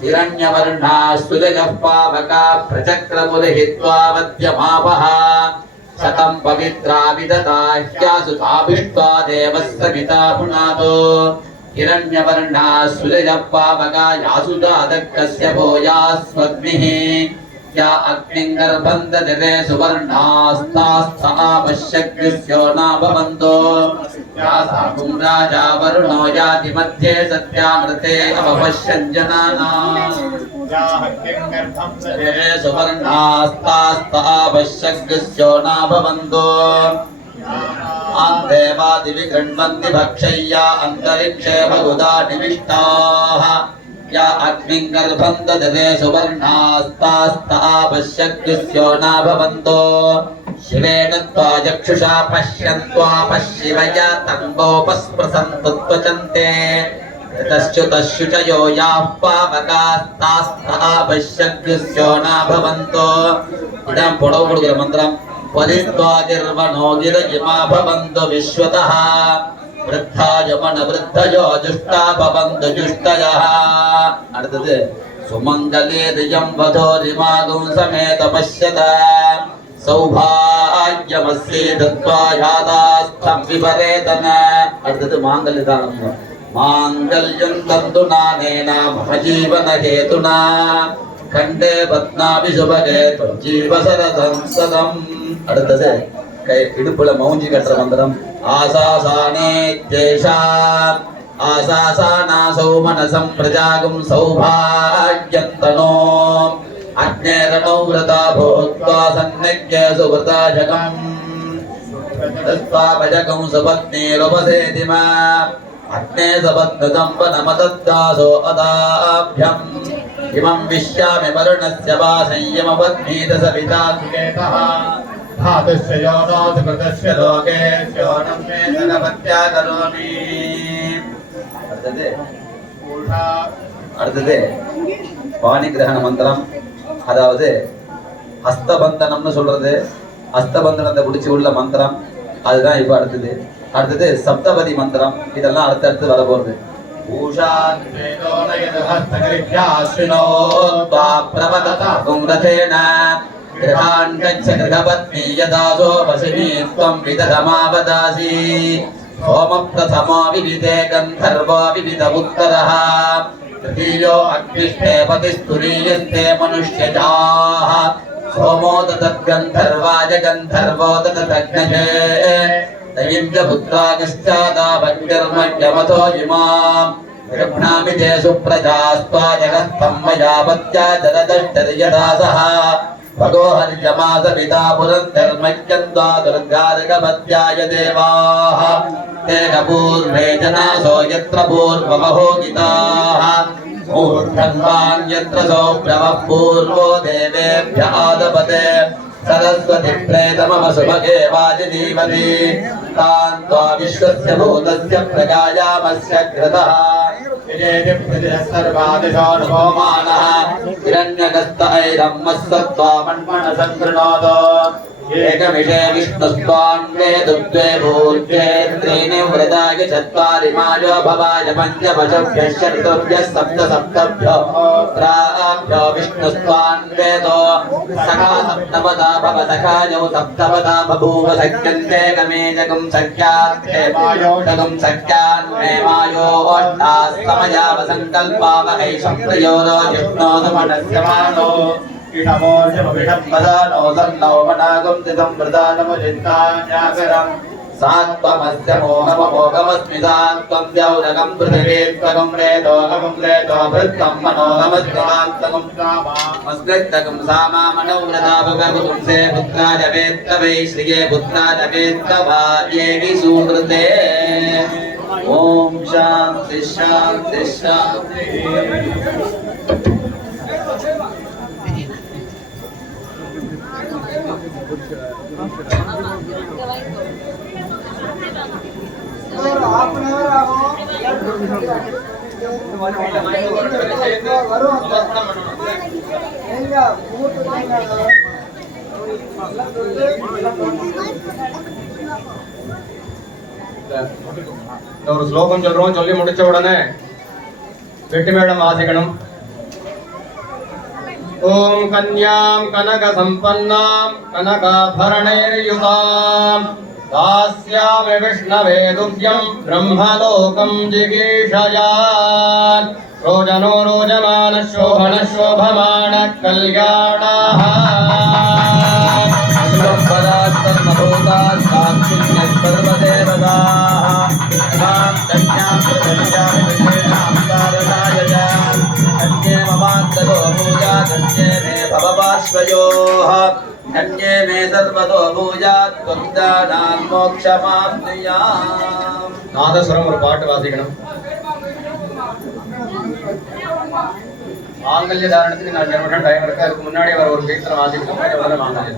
हिरण्यवर्णास्तुजगः पावका प्रचक्रमुदहित्वा वद्यमापः शतं पवित्रा विदता ह्यासुताभिष्ट्वा देवस्य पिता पुनातो हिरण्यवर्णास्तुजगः पावका यासुतादक्कस्य भूयास्मग्निः या अग्निं गर्भं ददिरे सुवर्णास्तास्थ आपश्यग्निस्यो न भवन्तो या साकुं राजा वरुणो याति मध्ये सत्यामृते अपपश्यन् जनानाम् या अग्निं गर्भं ददिरे सुवर्णास्तास्थ आपश्यग्निस्यो न भवन्तो देवादिवि गृह्णन्ति भक्षय्या अन्तरिक्षे बहुधा निविष्टाः या अग्निं गर्भं ददते सुवर्णास्तास्थ आपश्यग्निस्यो न भवन्तो शिवेन त्वा चक्षुषा पश्यन्त्वापश्शिवया तम्बोपस्पृशन्तु त्वचन्ते तश्च्युतश्युचयो याः पावकास्तास्थ आपश्यग्निस्यो न भवन्तो इदं पोडव कोडुगिर मन्त्रं परित्वागिर्वणो गिरजिमा भवन्तु विश्वतः वृद्धायमन वृद्धयो जुष्टा भवन्तु जुष्टयः அடுத்தது சுமங்கலே தியம் வதோரிமாகும் சமேத பஷ்யத சௌபாக்யமஸ்ய தத்வா யாதாஸ்தம் விபரேதன அடுத்தது மாங்கல்ய தானம் மாங்கல்யம் தந்து நானேன மம ஜீவன ஹேதுனா கண்டே பத்னாபி சுபகே ஜீவசரதம் சதம் அடுத்தது இடுப்புல மௌஞ்சி கட்டுற மந்திரம் ஆசாசானே தேஷா ஆசாசானாசௌ மனசம் பிரஜாகும் சௌபாக்யந்தனோ அக்னேரணோ விரதா பூத்வா சந்நிக்ய சுவ்ரதாஜகம் தஸ்வாபஜகம் சுபத்னீருபசேதிமா அக்னே சபத்னுதம் வனமதத்தாசோ அதாभ्यम् இமம் விஷ்யாமி வருணஸ்ய வா संयमपत्नीत सविता सुकेतः धातुस्य योनो सुकृतस्य लोके योनं मे सनपत्या करोमि அடுத்தது பாணி கிரகண மந்திரம் அதாவது ஹஸ்தபந்தனம்னு சொல்றது ஹஸ்தபந்தனத்தை பிடிச்சி உள்ள மந்திரம் அதுதான் இப்ப அடுத்தது சப்தபதி மந்திரம் இதெல்லாம் அடுத்தடுத்து வர போறது கிரகான் கச்ச கிரகபத்னி யதாசோ வசினி த்வம் விததமாவதாசி சோம பிரதமோ விவிதே கந்தர்வோ விவித உத்தரஹ தீயோ அக்னிஷ்டே பதிஸ்துரியஸ்தே மனுஷ்யஜாஹ சோமோ ததத் கந்தர்வாய கந்தர்வோ ததத் அக்னயே தயிஞ்ச புத்ராகஸ்சாதா வக்ரமயமதோ இமாம் கிருப்ணாமி தேசு பிரஜாஸ்த்வா ஜகஸ்தம் மயா பத்யா ஜலதஷ்டரியதாசஹ भगो हर्यमास पिता पुरन्तर्मज्ञन्त्वा दुर्गार्गपत्याय देवाः ते कपूर्वे जनासो यत्र पूर्वमहोगिताः मूर्धन्वान्यत्र सौभ्रमः पूर्वो देवेभ्य आदपते सरस्वती प्रेतमवसुभगे वाजिनीवती तान् त्वा विश्वस्य भूतस्य प्रगायामस्य घृतः विजेति प्रतिसर्वादिशो नवमानः हिरण्यकस्तैरम्मस्सत्त्वा मन्मनसङ्कृणोतो एकमिषे विष्णुस्त्वान्वे दुद्वे भूर्जे त्रीणि व्रताय चत्वारि मायो भवाय पञ्चपशुभ्यः षट्भ्यः सप्तभ्यो प्राभ्यो विष्णुस्त्वान्वेतो सखा सप्तपदा भव सखायौ सप्तपदा बभूव सख्यन्ते गमेजगुं सख्यात्ते मायोषगुं सख्यान्मे मायोऽष्टास्तमयावसङ्कल्पावहै सम्प्रयोरो जिष्णोदमनस्य मानो इणमो शमविषम्पदानो सन्नो मनागं तिदं वृदानमुचिन्तान्याकरम् सात्वमस्य मोहमोगमस्मि सात्वं द्यौदकं पृथिवीत्वकं रेतोऽकं रेतोभृत्तं मनोगमस्त्वात्तकं कामामस्मृत्तकं सामामनोव्रताभगवतुं से पुत्राय वेत्तवै श्रिये पुत्राय वेत्तभार्ये विसुहृते ॐ शान्ति शान्ति शान्ति ஒரு ஸ்லோகம் சொல்றோம். சொல்லி முடிச்ச உடனே வெட்டி மேடம் வாசிக்கணும். ஓம் கன்யாம் கனக சம்பன்னாம் கனகாபரணைர்யுதாம் தாஸ்யாமி விஷ்ணவே துர்யம் பிரம்மலோகம் ஜிகீஷயான் ரோஜனோ ரோஜமான சோபன சோபமான கல்யாணாஹ धन्ये मे सर्वतो भूयात् त्वदानान् मोक्षमाप्नुयाम्. நாதஸ்வரம் ஒரு பாட்டு வாசிக்கணும். மாங்கல்ய தாரணத்துக்கு நான் நிமிடம் டைம் இருக்கு. அதுக்கு முன்னாடி அவர் ஒரு கீர்த்தனை வாசிக்கணும். மாங்கல்ய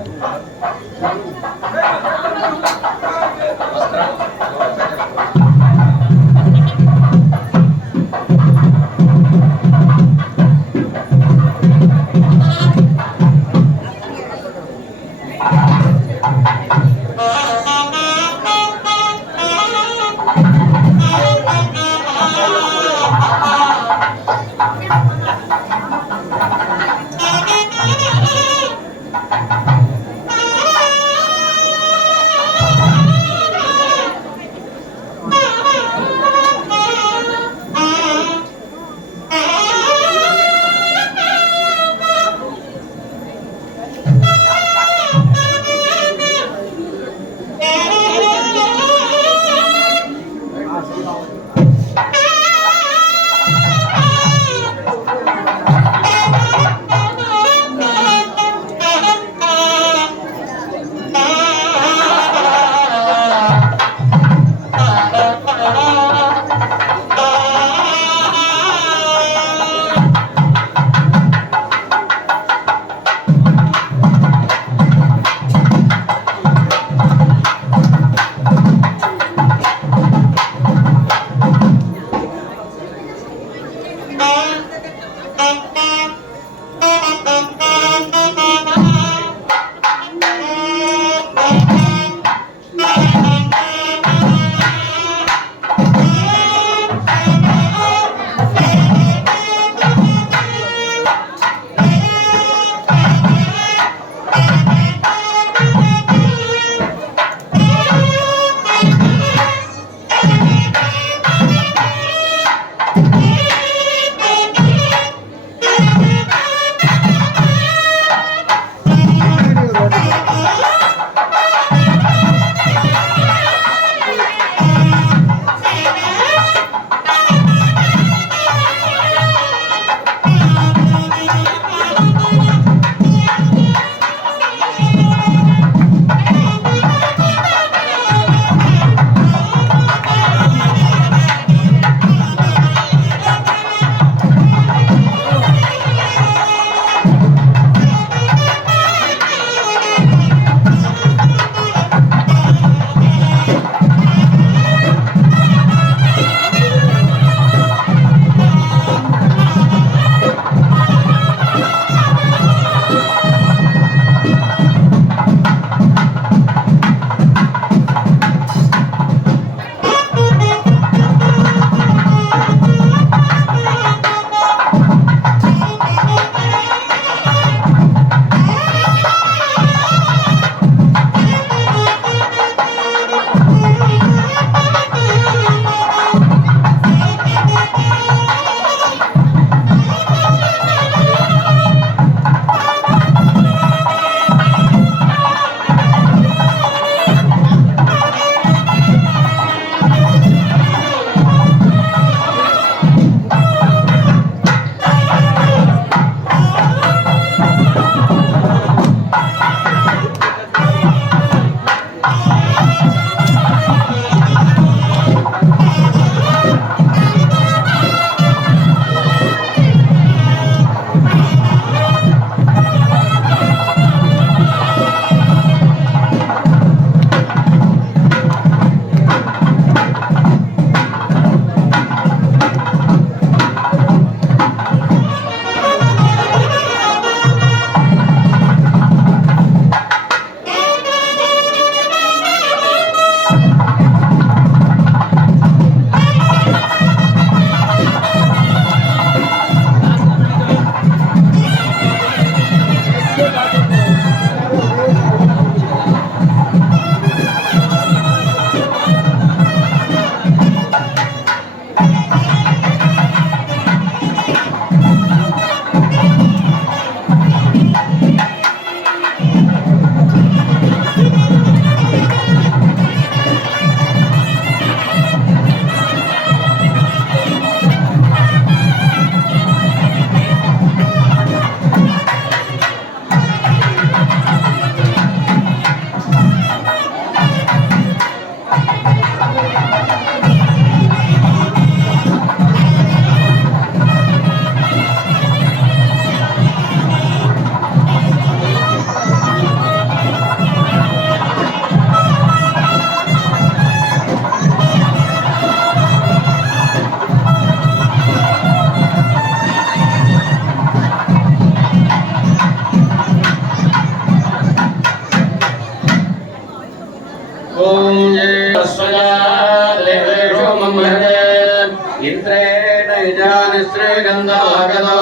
इन्द्रेण यजानिश्रेगन्धागतो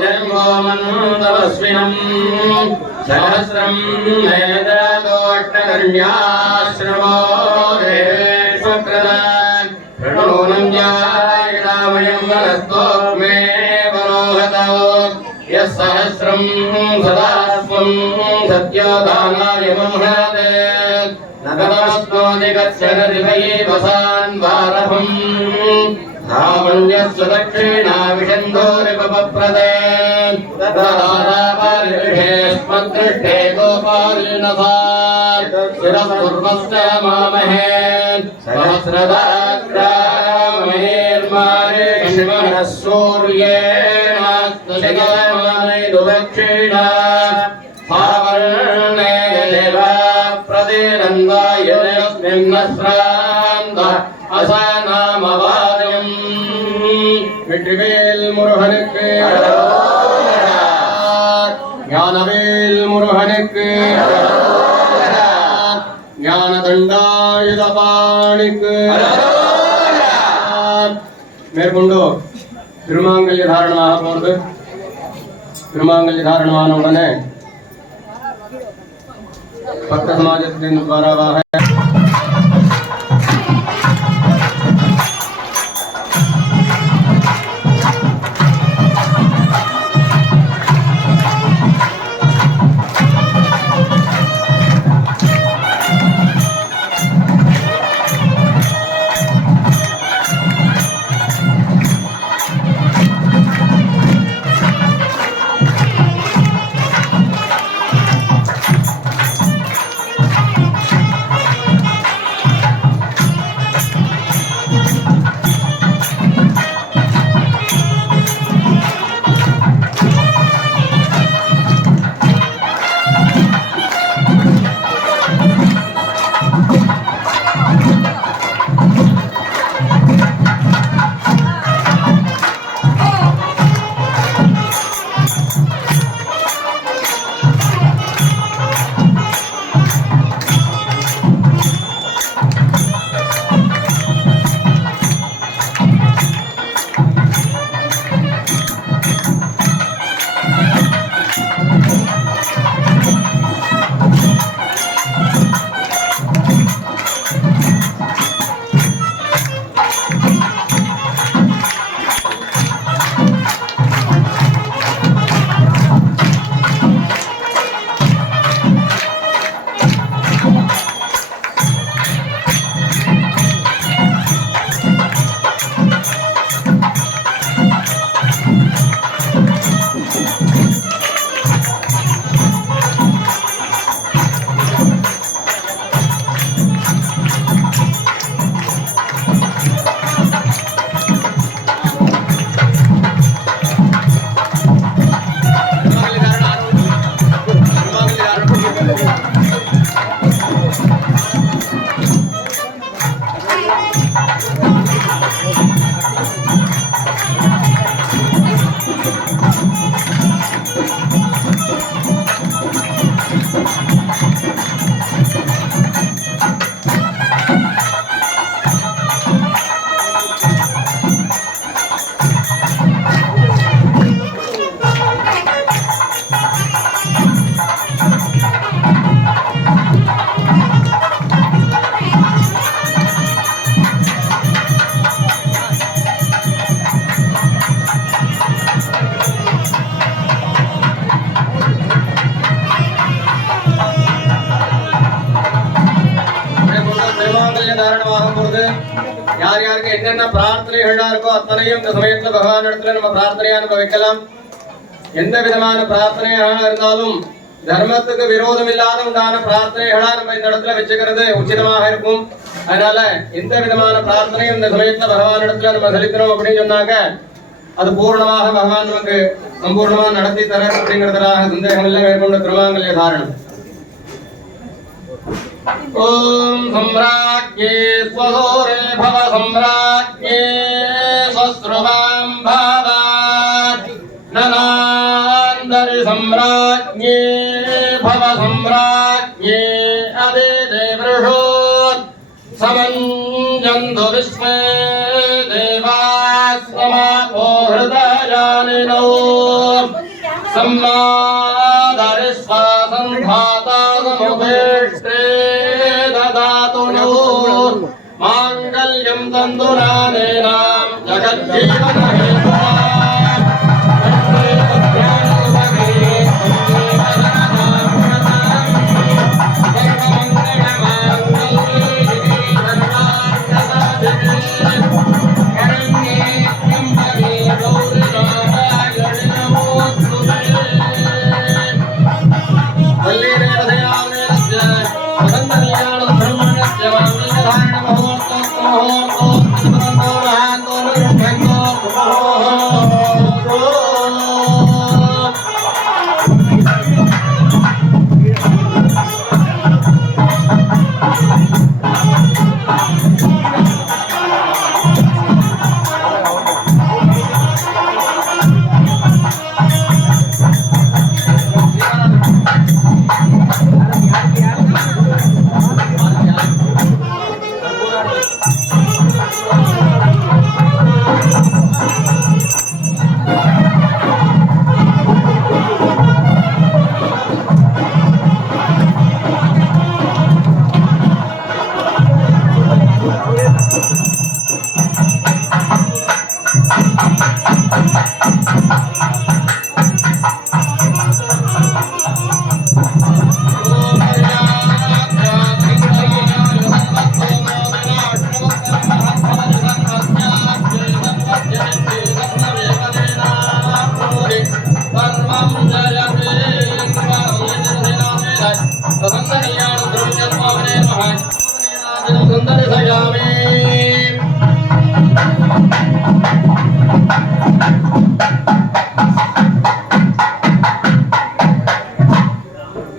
जन्मो मन्दवस्विनम् सहस्रं वेदोष्टकर्ण्याश्रमो देशकृत प्रणोनं जायरामयं वनस्तोमे वरोहतो यः सहस्रं सदा स्वं सत्योदानाय मंहते नगरस्नोदिगच्छनरिभये वसान् वारभम् धामन्यस्य दक्षिणा विषन्धोरिपप्रदे तदारापरिषे स्मदृष्टे गोपालिनसा शिरस्पूर्वस्य मामहे सहस्रदाग्रामहेर्मारेण सूर्येण शगमानैदु दक्षिणा सावर्णे देवा प्रतिनन्दायस्मिन्नश्रान्त असानामवादयम् வெற்றிவேல் முருகனுக்கு ஞானவேல் முருகனுக்கு ஞானதண்டாயுதபாணிக்கு மேற்கொண்டு திருமாங்கல்ய தாரணமாக போறது. திருமாங்கல்ய தாரணமான உடனே பக்த சமாஜத்தின் துவாராவாக யார் யாருக்கு என்னென்ன பிரார்த்தனைகள் இருக்கோ அத்தனையும் இந்த சமயத்துல பகவான் இடத்துல நம்ம பிரார்த்தனையா நம்ம வைக்கலாம். எந்த விதமான பிரார்த்தனையாக இருந்தாலும் தர்மத்துக்கு விரோதம் இல்லாத உண்டான பிரார்த்தனைகளா நம்ம இந்த இடத்துல வச்சுக்கிறது உச்சிதமாக இருக்கும். அதனால எந்த விதமான பிரார்த்தனையும் இந்த சமயத்துல பகவான் இடத்துல நம்ம செலுத்தினோம் அப்படின்னு சொன்னாக்க அது பூர்ணமாக பகவான் நமக்கு சம்பூர்ணமா நடத்தி தர அப்படிங்கிறதுக்காக சந்தேகம் இல்லை. மேற்கொண்டு திருமாங்கல்ய தாரணம். ஓம் சம்ராஜ்ஞே ஸ்வதோரே பவ சம்ராஜ்ஞே ஸ்வஸ்ருவாம் பாவாத் நனாந்தரி சம்ராஜ்ஞே பவ சம்ராஜ்ஞே அதே தேவ்ருஷோத் சமஞ்சம் शृण्वन्तु विश्वे देवास्वमापो हृदयानिनो सम्मादरिष्वासं भाता समुपेष्टे ददातु नो माङ्गल्यं तन्दुरानेनां जगज्जीवनहेतुना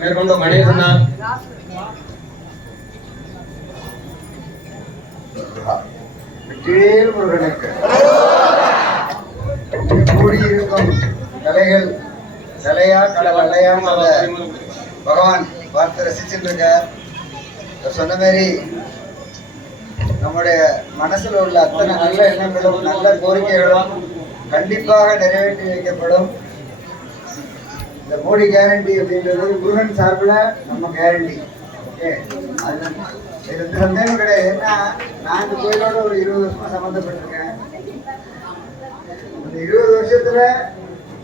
மேற்கொண்டு மணிகண்ணா முருகனுக்கு கூடியிருக்கும் கலைகள் கலையா கடவுளையா பகவான் பார்த்து ரசிச்சுட்டு இருக்கார். சொன்ன மாதிரி நம்முடைய மனசுல உள்ள அத்தனை நல்ல எண்ணங்களும் நல்ல கோரிக்கைகளும் கண்டிப்பாக நிறைவேற்றி வைக்கப்படும். இந்த மோடி கேரண்டி அப்படின்றது முருகன் சார்பில் நம்ம கேரண்டி. ஓகே, அது இது சந்தேகம் கிடையாது. ஏன்னா நான் இந்த கோயிலோட ஒரு 20 வருஷமா சம்மந்தப்பட்டிருக்கேன். இந்த 20 வருஷத்துல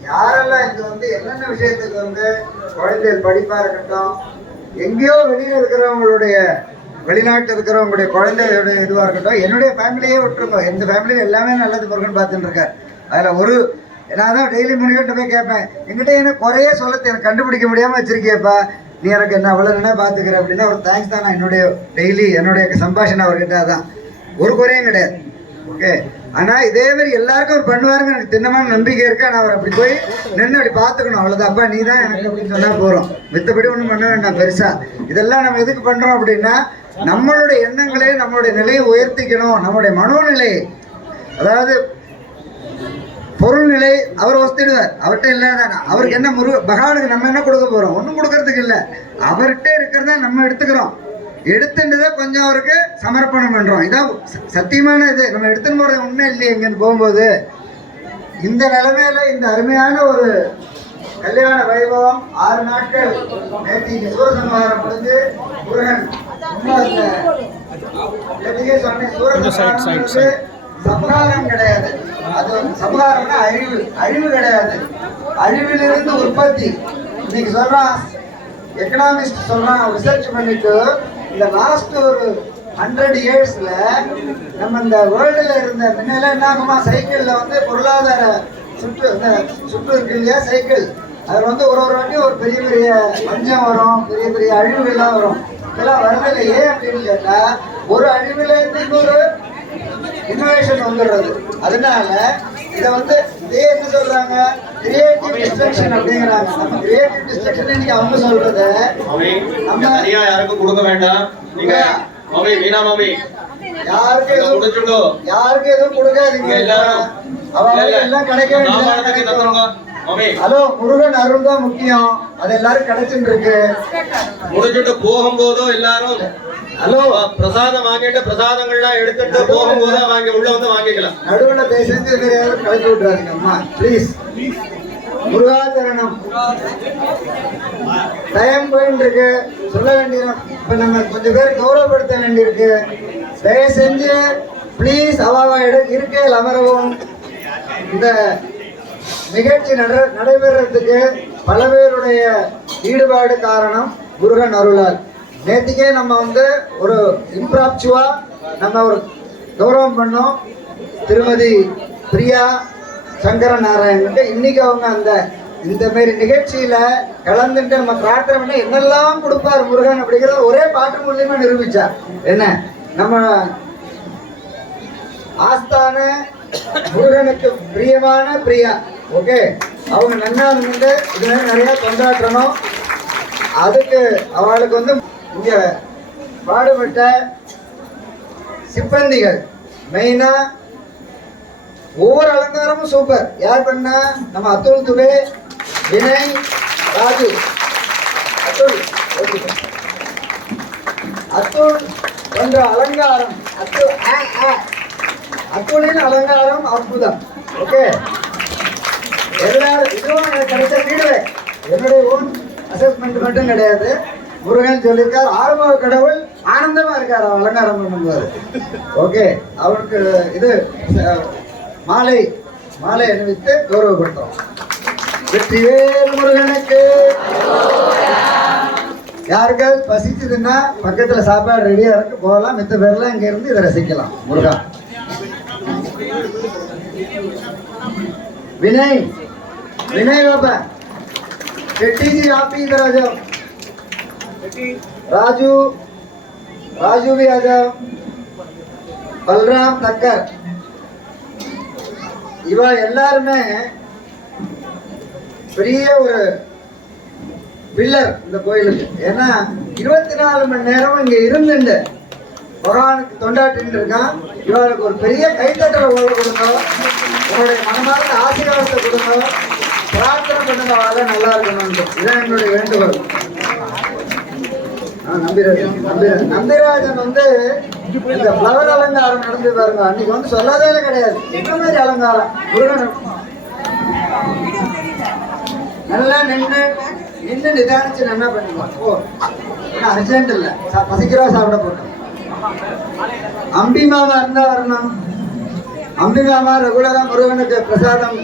யாரெல்லாம் இங்க வந்து என்னென்ன விஷயத்துக்கு வந்து குழந்தைகள் படிப்பா இருக்கட்டும், எங்கேயோ வெளியில இருக்கிறவங்களுடைய வெளிநாட்டு இருக்கிறவங்களுடைய குழந்தைகளுடைய இதுவா இருக்கட்டும், என்னுடைய ஃபேமிலியே விட்டுருக்கோம். எந்த ஃபேமிலியும் எல்லாமே நல்லது பொருள்னு பார்த்துட்டு இருக்கேன். அதுல ஒரு நான் தான் டெய்லி முனிகிட்ட போய் கேட்பேன், என்கிட்ட என்ன குறையே சொல்ல எனக்கு கண்டுபிடிக்க முடியாம வச்சிருக்கியப்பா, நீ எனக்கு என்ன அவ்வளோ என்ன பார்த்துக்கிற அப்படின்னா ஒரு தேங்க்ஸ் தான். நான் என்னுடைய டெய்லி என்னுடைய சம்பாஷணை அவர்கிட்ட தான், ஒரு குறையும் கிடையாது. ஓகே, ஆனால் இதே மாதிரி எல்லாருக்கும் அவர் பண்ணுவாருங்க எனக்கு திண்ணமான நம்பிக்கை இருக்கு. நான் அவர் அப்படி போய் நின்று அப்படி பார்த்துக்கணும், அவ்வளோதான். அப்பா நீ தான் எனக்கு அப்படின்னு சொன்னால் போகிறோம், மித்தபடி ஒன்றும் பண்ண வேண்டாம் பெருசா. இதெல்லாம் நம்ம எதுக்கு பண்ணுறோம் அப்படின்னா நம்மளுடைய எண்ணங்களே நம்மளுடைய நிலையை உயர்த்திக்கணும். நம்மளுடைய மனோநிலையை, அதாவது பொருள்நிலை அவர் வசதிடுவார். அவர்கிட்ட இல்லாத அவருக்கு என்ன பகவானுக்கு நம்ம என்ன கொடுக்க போறோம்? ஒன்றும் கொடுக்கறதுக்கு இல்லை. அவர்கிட்ட இருக்கிறத நம்ம எடுத்துக்கிறோம். எடுத்துன்றதை கொஞ்சம் அவருக்கு சமர்ப்பணம் பண்றோம். இதான் சத்தியமான இது. நம்ம எடுத்துன்னு போறது உண்மை இல்லையே. எங்கன்னு போகும்போது இந்த நிலைமையில இந்த அருமையான ஒரு கல்யாண வைபவம் 6 நாட்கள் நேற்று சூரசம்ஹாரம் முடிஞ்சு முருகன் சொன்ன சூரசம்ஹாரம் சம்ஹாரம் கிடையாது. அது சம்ஹாரம்னா அழிவு, அழிவு கிடையாது. அழிவிலிருந்து உற்பத்தி. இன்னைக்கு சொல்றான் எக்கனாமிஸ்ட் சொல்றான், ரிசர்ச் பண்ணிட்டு இந்த லாஸ்ட் ஒரு 100 இயர்ஸ்ல நம்ம இந்த வேர்ல்டுல இருந்த முன்னெல்லாம் என்ன ஆகுமா, சைக்கிள்ல வந்து பொருளாதார சுற்று இருக்கு இல்லையா, சைக்கிள், அதுல வந்து ஒரு வாட்டியும் ஒரு பெரிய பெரிய பஞ்சம் வரும், பெரிய பெரிய அழிவுகள்லாம் வரும். இதெல்லாம் வரதில்லை. ஏன் அப்படின்னு கேட்டா ஒரு அழிவுல இருந்து இன்னொரு இன்னோவேஷன் வந்துடுறது. அதனால இதை வந்து இதே என்ன சொல்றாங்க, கிரியேட்டிவ் டிஸ்ட்ரக்ஷன் அப்படிங்கிறாங்க. நம்ம கிரியேட்டிவ் டிஸ்ட்ரக்ஷன் இன்னைக்கு அவங்க சொல்றது நம்ம யாருக்கும் கொடுக்க வேண்டாம். நீங்க மாமி மீனா மாமி யாருக்கு எதுவும் கொடுக்காதீங்க. அவங்க எல்லாம் கிடைக்க வேண்டியது. ஹலோ, முருகன் அருள் தான் முக்கியம். அது எல்லாரும் கிடைச்சுட்டு இருக்கு. முடிச்சுட்டு போகும்போதும் எல்லாரும் ஹலோ, பிரசாதம் வாங்கிட்டு பிரசாதங்கள்லாம் எடுத்துட்டு போகும்போது வாங்கி உள்ள வந்து வாங்கிக்கலாம். நடுவுல தயவு செஞ்சு யாரும் கலக்கி விட்டுறாதீங்க அம்மா ப்ளீஸ். முருகாச்சரணம். டைம் போயிட்டு இருக்கு, சொல்ல வேண்டிய இப்ப நம்ம கொஞ்சம் பேர் கௌரவப்படுத்த வேண்டியிருக்கு. தயவு செஞ்சு ப்ளீஸ் அவாவா இருக்கையில் அமரவும். இந்த நிகழ்ச்சி நடைபெறதுக்கு பல பேருடைய ஈடுபாடு காரணம் முருகன் அருளால். நேற்றுக்கே நம்ம வந்து ஒரு இம்ப்ராப்சுவா நம்ம ஒரு கௌரவம் பண்ணோம் திருமதி பிரியா சங்கர நாராயணனுக்கு. இன்னைக்கு அவங்க அந்த இந்த மாதிரி நிகழ்ச்சியில கலந்துட்டு நம்ம பிரார்த்தனை பண்ண என்னெல்லாம் கொடுப்பார் முருகன் அப்படிங்கிறத ஒரே பாட்டு மூலியமா நிரூபிச்சார். என்ன நம்ம ஆஸ்தான முருகனுக்கு பிரியமான பிரியா. ஓகே, அவங்க நன்னா வந்து இது நிறைய கொண்டாடணும். அதுக்கு அவளுக்கு வந்து இங்க பாடுபட்ட சிப்பந்திகள் மெயினா ஒவ்வொரு அலங்காரமும் சூப்பர். யார் பண்ணா? நம்ம அத்துல் துபே, வினய், ராஜு. அத்துல் அத்துல் என்ற அலங்காரம், அத்துளின் அலங்காரம் அற்புதம். ஓகே, எல்லாரும் இதுவும் எனக்கு கிடைச்ச ஃபீட்பேக். என்னுடைய ஓன் அசஸ்மெண்ட் மட்டும் கிடையாது. முருகன் சொல்லியிருக்கார், ஆறுமுக கடவுள் ஆனந்தமா இருக்கார் அலங்காரம் பண்ணும்போது. ஓகே, அவருக்கு இது மாலை மாலை அணிவித்து கௌரவப்படுத்தும். வெற்றிவேல் முருகனுக்கு. யாருக்காவது பசிச்சதுன்னா பக்கத்துல சாப்பாடு ரெடியா இருக்கு, போகலாம். மித்த பேர்லாம் இங்க இருந்து இதை ரசிக்கலாம். முருகா. विनय विनय बाबा शेट्टी जी आप भी इधर आ जाओ. राजू राजू भी आ जाओ. बलराम तक्कर இவ எல்லாருமே பெரிய ஒரு பில்லர் இந்த கோயிலுக்கு. ஏன்னா 24 மணி நேரம் இங்க இருந்துட்டு பகவானுக்கு தொண்டாட்டின்னு இருக்கான். இவளுக்கு ஒரு பெரிய கைத்தட்டலை கொடுங்க, உங்களுடைய மனமார்ந்த ஆசீர்வாதத்தை கொடுங்க, பிரார்த்தனை பண்ணுங்க, அவள நல்லா இருக்கணும். இதான் என்னுடைய வேண்டுகோள். நம்பிராஜன் வந்து இந்த ஃப்ளவர் அலங்காரம் நடந்து பாருங்க. அன்னைக்கு வந்து சொல்லாதே கிடையாது. என்ன மாதிரி அலங்காரம் முருகன் நல்லா நின்று நிதானிச்சு என்ன பண்ணிக்கலாம். ஓ அர்ஜென்ட் இல்லை, பசிக்கிறவா சாப்பிட போட்டோம். அம்பி மாமா இருந்தா வரணும். அம்பி மாமா ரெகுலரா முருகனுக்கு பிரசாதம்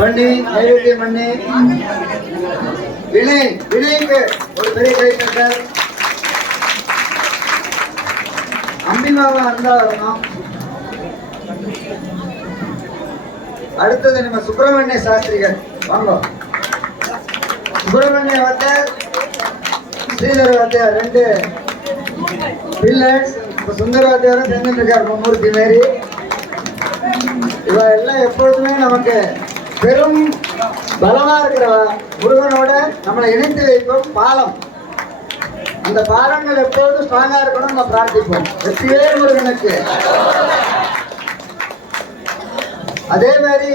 பண்ணி நைவேத்தியம் பண்ணி. வினய்க்கு ஒரு பெரிய கை தட்டார். அம்பி மாமா இருந்தா வரணும். அடுத்தது நம்ம சுப்பிரமணிய சாஸ்திரிகள் வாங்க. சுப்பிரமணிய வாத்தியார், ஸ்ரீதர் வாத்தியார், ரெண்டு பில்லர்ஸ். இப்போ சுந்தர வாத்தியாரும் சேர்ந்துட்டு இருக்கார் மும்மூர்த்தி மாரி. இவ எல்லாம் எப்பொழுதுமே நமக்கு பெரும் பலமா இருக்கிறவ. முருகனோட நம்மளை இணைத்து வைக்கும் பாலம். அந்த பாலங்கள் எப்பொழுதும் ஸ்ட்ராங்கா இருக்கணும் நம்ம பிரார்த்திப்போம். வெற்றிவேல் முருகனுக்கு. அதே மாதிரி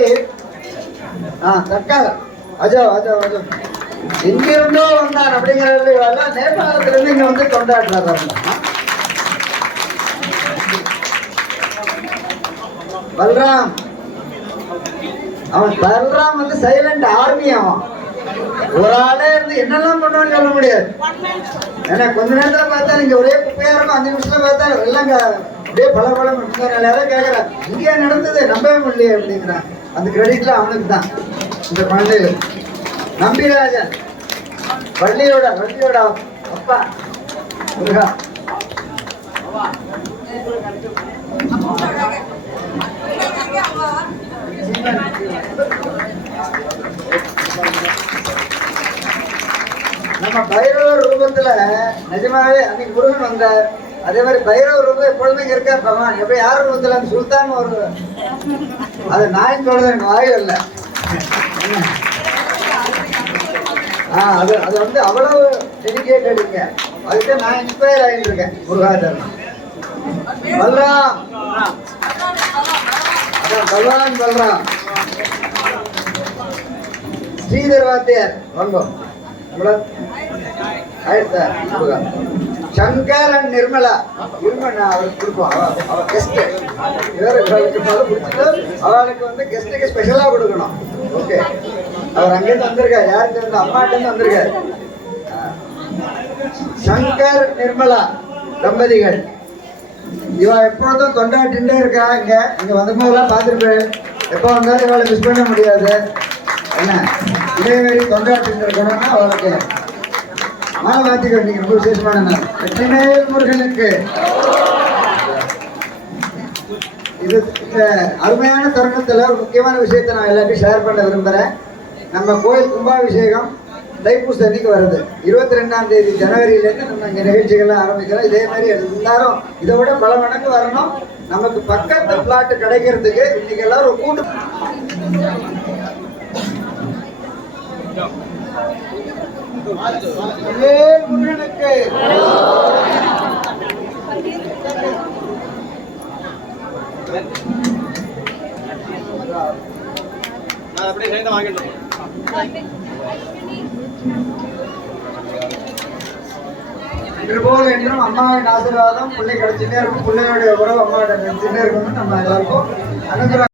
தக்கார் அஜோ எங்கிருந்தோ வந்தார் அப்படிங்கிறது நேபாளத்துல இருந்து இங்க வந்து கொண்டாடுறாரு. பல்ராம் வந்து சைலண்ட் ஆர்மி. அவன் ஒரு ஆளே இருந்து என்னெல்லாம் பண்ணுவான்னு சொல்ல முடியாது. ஏன்னா கொஞ்ச நேரத்துல பார்த்தா நீங்க ஒரே குப்பையா இருக்கும், 5 நிமிஷத்துல பார்த்தா எல்லாம் அப்படியே பல யாரும் கேட்கறான், இங்கே நடந்தது நம்பவே முடியலையே அப்படிங்கிறான். அந்த கிரெடிட்ல அவனுக்கு தான். இந்த குழந்தைகள் நம்பிராஜன் வள்ளியோட அப்பா முருகா. நம்ம பைரவர் ரூபத்துல நிஜமாவே அன்னைக்கு முருகன் வந்தார். அதே மாதிரி பைரவர் ரூபம் எப்பொழுதுமே இருக்கார் பகவான். எப்படி யார் ரூபத்துல சுல்தான் ஒரு அது நான் சொல்றது எனக்கு வாயு இல்லை. அது வந்து அவ்வளவு டெடிகேட்டட் இங்க. அதுக்கு நான் இன்ஸ்பயர் ஆகிட்டு இருக்கேன். முருகாச்சரணம் பல்ராம், பகவான் பல்ராம். ஸ்ரீதர் வாத்தியார் வாங்க. ஆயிடுச்சா முருகா. சங்கர் அண்ட் நிர்மலா இருமண்ணா அவருக்கு கொடுப்போம். அவ கெஸ்ட் இவருக்கு அவளுக்கு வந்து கெஸ்ட்டுக்கு ஸ்பெஷலா கொடுக்கணும். ஓகே, அவர் அங்கேருந்து வந்திருக்காரு. யாருக்கு இருந்து? அம்மாட்டேருந்து வந்திருக்காரு. சங்கர் நிர்மலா தம்பதிகள். இவ எப்பொழுதும் கொண்டாடிட்டே இருக்கா. இங்க வந்தபோதெல்லாம் பார்த்துருப்பேன். எப்போ வந்தாலும் இவளை மிஸ் பண்ண முடியாது. என்ன இதே மாதிரி கொண்டாடிட்டு இருக்கணும்னா அவளுக்கு மாலை மாத்திக்க நீங்க ரொம்ப விசேஷமான நாள். வெற்றிவேல் முருகனுக்கு. இது அருமையான தருணத்துல ஒரு முக்கியமான விஷயத்தை நான் எல்லாத்தையும் ஷேர் பண்ண விரும்புறேன். நம்ம கோயில் கும்பாபிஷேகம் தைப்பூச அன்னைக்கு வருது. 22ஆம் தேதி ஜனவரியிலேருந்து நம்ம இங்கே நிகழ்ச்சிகள்லாம் ஆரம்பிக்கிறோம். இதே மாதிரி எல்லாரும் இதை விட பல மடங்கு வரணும். நமக்கு பக்கத்து பிளாட் கிடைக்கிறதுக்கு இன்னைக்கு எல்லாரும் ஒரு கூட்டு முருகனுக்கு. நான் அப்படியே சேர்ந்து வாங்கிட்டு இதுபோல் என்றும் அம்மாவின் ஆசீர்வாதம் பிள்ளை கிடைச்சுட்டே இருக்கும். பிள்ளையோடைய உறவு அம்மாவோட கிடைச்சுட்டே இருக்கணும்னு நம்ம எல்லாருக்கும் அனுகிரகம்.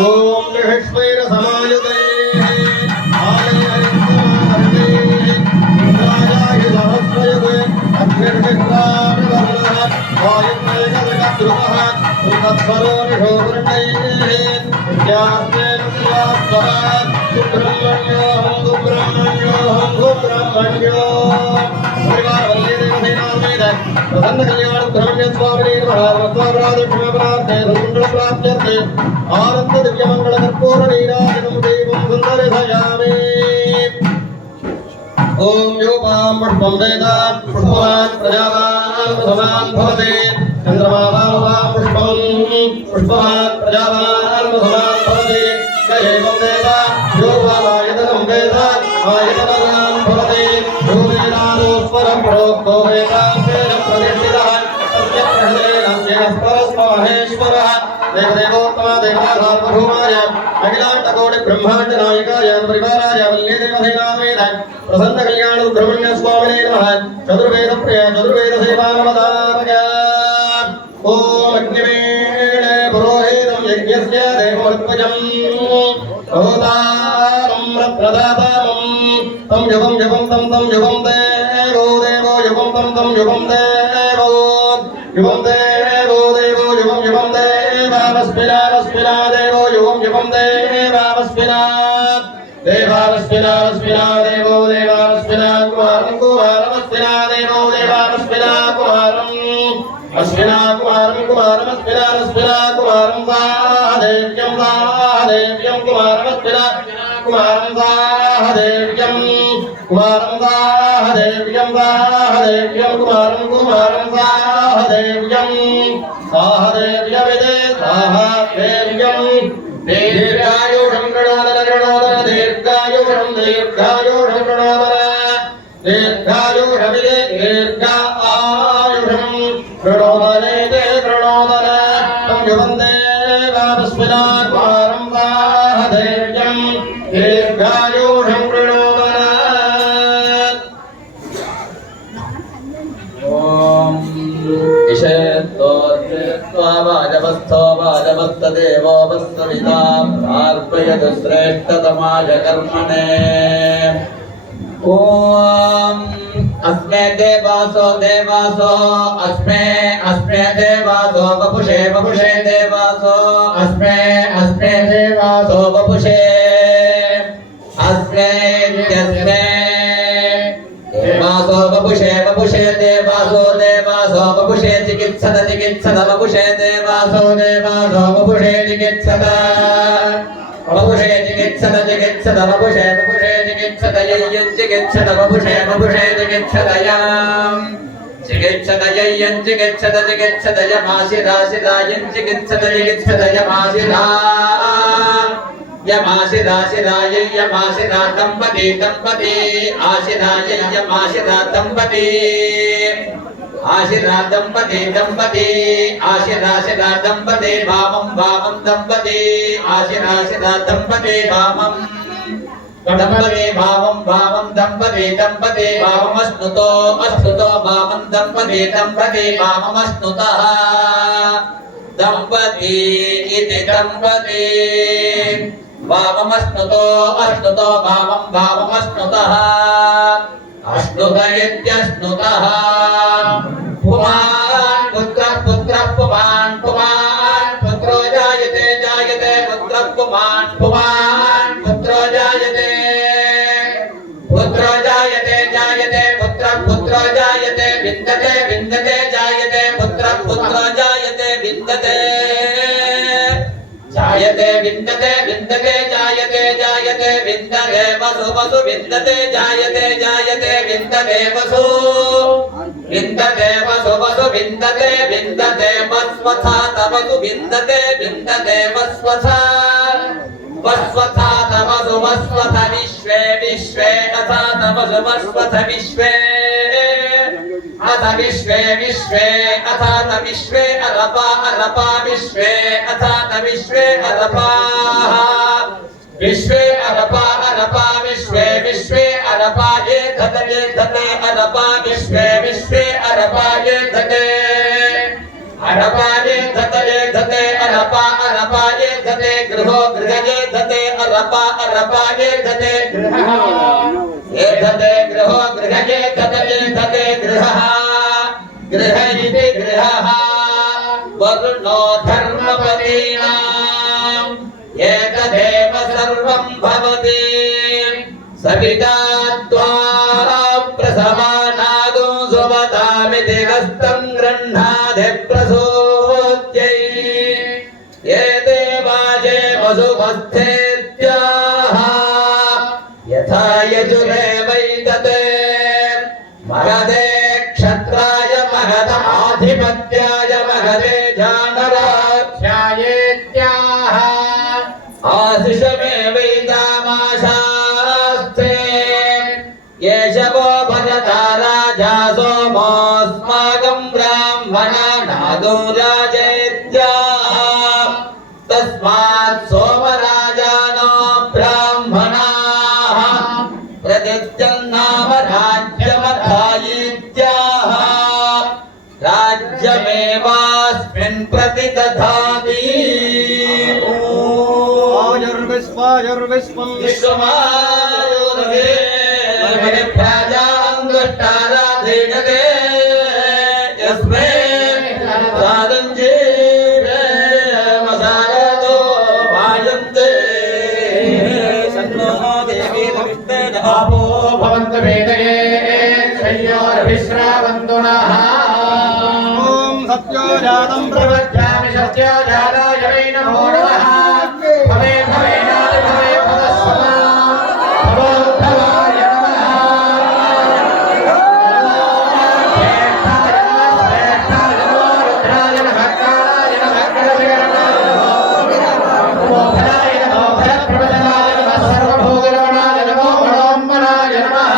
ओम निहस्वैर समायुते प्रसन्न कल्याण धर्म्य स्वामी महाराज क्षमप्राप्ते प्राप्यते आनंद दिव्य मंगल कर्पूर नीराजनं देवं सुंदरधयामि। ओम योपां पुष्पं वेदात् पुष्पवान् प्रजावान् समान् भवते चन्द्रमावां पुष्पं पुष्पवान् प्रजावान् समान् भवते एवं वेद योपायतनं वेदात् आयतनं भवते यो वेदानोस्वरं प्रोक्तो वेदान्तेन प्रतिष्ठितः महेश्वरः देवदेवोत्तम देवतार्वभौमाय अखिलाण्डकोटि ब्रह्माण्ड नायकाय परिवाराय वल्ले देवसेनावेद प्रसन्न कल्याण ब्रह्मण्य स्वामिने नमः। चतुर्वेद प्रिय चतुर्वेद सेवानवतारय। ओम अग्निवेण पुरोहितं यज्ञस्य देवोत्पजं होतारं रत्नदातारं तं युगं युगं तं युगं देवो देवो युगं तं युगं देवो युगं देवो देवो युगं युगं देवावस्मिना देवो युगं युगं देवावस्मिना देवावस्मिना देवो देवावस्मिना कुमारं कुमारमस्मिना देवो देवावस्मिना कुमारं अस्मिना कुमारं कुमारमस्मिना कुमारं देव्यं कुमारमस्मिना कुमारं देव्यं कुमारं देव्यं कुमारं देव्यं साहदेव्यमिदे साहदेव्यं दीर्घायुषं प्रणोदन दीर्घायुषं प्रणोदन दीर्घायुषमिदे दीर्घायुषं प्रणोदने प्रणोदन तं युवन्ते वास्मिना कुमारं साहदेव्यं दीर्घायुषं प्रणोदन। ओम इषेत्तोर्वाजवस्थो वाजवस्तदेवो वस्तविता प्रार्पयतु श्रेष्ठतमाय कर्मणे। ओम अस्मे देवासो देवासो अस्मे देवासो वपुषे देवासो अस्मे देवासो वपुषे अस्मे देवासो वपुषे देवासो वपुषे चिकित्सत वपुषे देवासो वपुषे चिकित्सत वपुषे चिकित्सत वपुषे चिकित्सत चिकित्सत वपुषे चिकित्सत याम् चिकित्सदयं चिकित्सदयमाशिराशिरायं चिकित्सदयमाशिरा यमाशिराशिराय यमाशिरा दंपती दंपती आशिराय यमाशिरा दंपती आशिरा दंपती दंपती आशिराशिरा दंपती भावं भावं दंपती आशिराशिरा दंपती भावं दंपती भावं भावं दंपती दंपती भावमश्नुतो अश्नुतो भावं दंपती दंपती भावमश्नुतः दंपती इति दंपती भावमश्नुतो अश्नुतो भावं भावमश्नुतः अश्नुत इत्यश्नुतः पुमान् पुत्रः पुत्रः पुमान् पुमान् पुत्रो जायते जायते पुत्रः पुमान् पुमान् पुत्रो जायते पुत्रो जायते जायते पुत्रः पुत्रो जायते विन्दते विन्दते जायते पुत्रः पुत्रो जायते विन्दते जायते विन्दते विन्दते जायते जायते विन्दते वसु वसु विन्दते जायते जायते विन्दते वसु विन्दते वसु वसु विन्दते विन्दते वस्वथा तवसु विन्दते विन्दते वस्वथा वस्वथा तवसु वस्वथ विश्वे विश्वे अथा तवसु वस्वथ विश्वे अथ विश्वे विश्वे अथात विश्वे अरपा अरपा विश्वे अथात विश्वे अरपाः विश्वे अरपा अरपा विश्वे विश्वे अरपा ये धते अरपा विश्वे विश्वे अरपा ये धते अरपा ये धते अरपा अरपा ये धते गृहो गृह ये धते अरपा अरपा ये धते गृहः ये धते गृहो गृह ये धते गृहः गृह इति गृहः वरुणो धर्मपतीनाम् एतदेव सर्वं भवति सविता त्वा प्रसवानादो सुवतामिति हस्तं गृह्णाति प्रसूत्यै ये देवाजे वसुमस्थेत्याः यथा यजुरे वैतते महदे क्षत्राय महदमाधिपत्याय महदे जानराध्यायेत्याः आशिषमेवैतामाशास्ते येषवो भजता राजा सोमोऽस्माकं ब्राह्मणानादो राजेत्याः तस्मात् सोमराजानो ब्राह्मणाः प्रतिजन्नाम राज्यमथायित्याः राज्यमेवास्मिन् प्रतिदधाति आयुर्विश्वायुर्विश्वं विश्वमायुर्वे प्रजां दुष्टाराधीयते यस्मै सादञ्जीवे मसारतो भायन्ते सन्नो देवी भविष्येन आपो भवन्तु वेदये शय्योर्विश्रावन्तु नः ॐ सत्यो जातं प्रवक्ष्यामि सत्यो जाताय वै नमो नमः भवे भवेनादि भवे भवस्वना भवोद्भवाय नमः श्रेष्ठाय नमः श्रेष्ठाय नमो रुद्राय नमः कालाय नमः कलविकरणाय नमो भराय नमो भरप्रभजनाय नमः सर्वभोगरमणाय नमो मनोन्मनाय नमः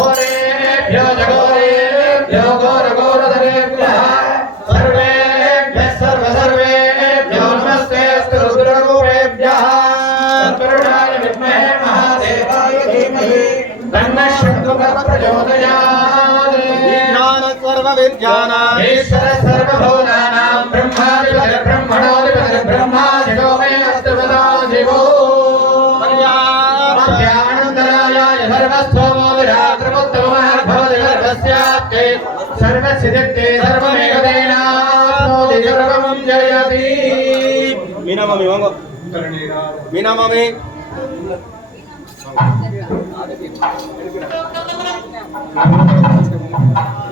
घोरेभ्यो जघोरेभ्यो घोरघोरधरेभ्यः सर्वेभ्यः सर्वसर्वेभ्यो नमस्तेऽस्तु रुद्ररूपेभ्यः तत्करुणाय विद्महे महादेवाय धीमहि तन्नः शङ्कुः प्रचोदयात् ज्ञान सर्वविद्यानाम् ईश्वर सर्वभूतानां ब्रह्मादिपति ब्रह्मणोऽधिपति ब्रह्मा शिवो मे अस्तु सदा शिवो मध्यानन्तरायाय सर्वस्थोमो विरात्रमुत्तमः भवति सर्वस्याप्ते सर्वसिद्धिर्थे सर्वमेकतेनाप्नोति सर्वं जयति मीना मामी वांगो मीना मामी Thank you.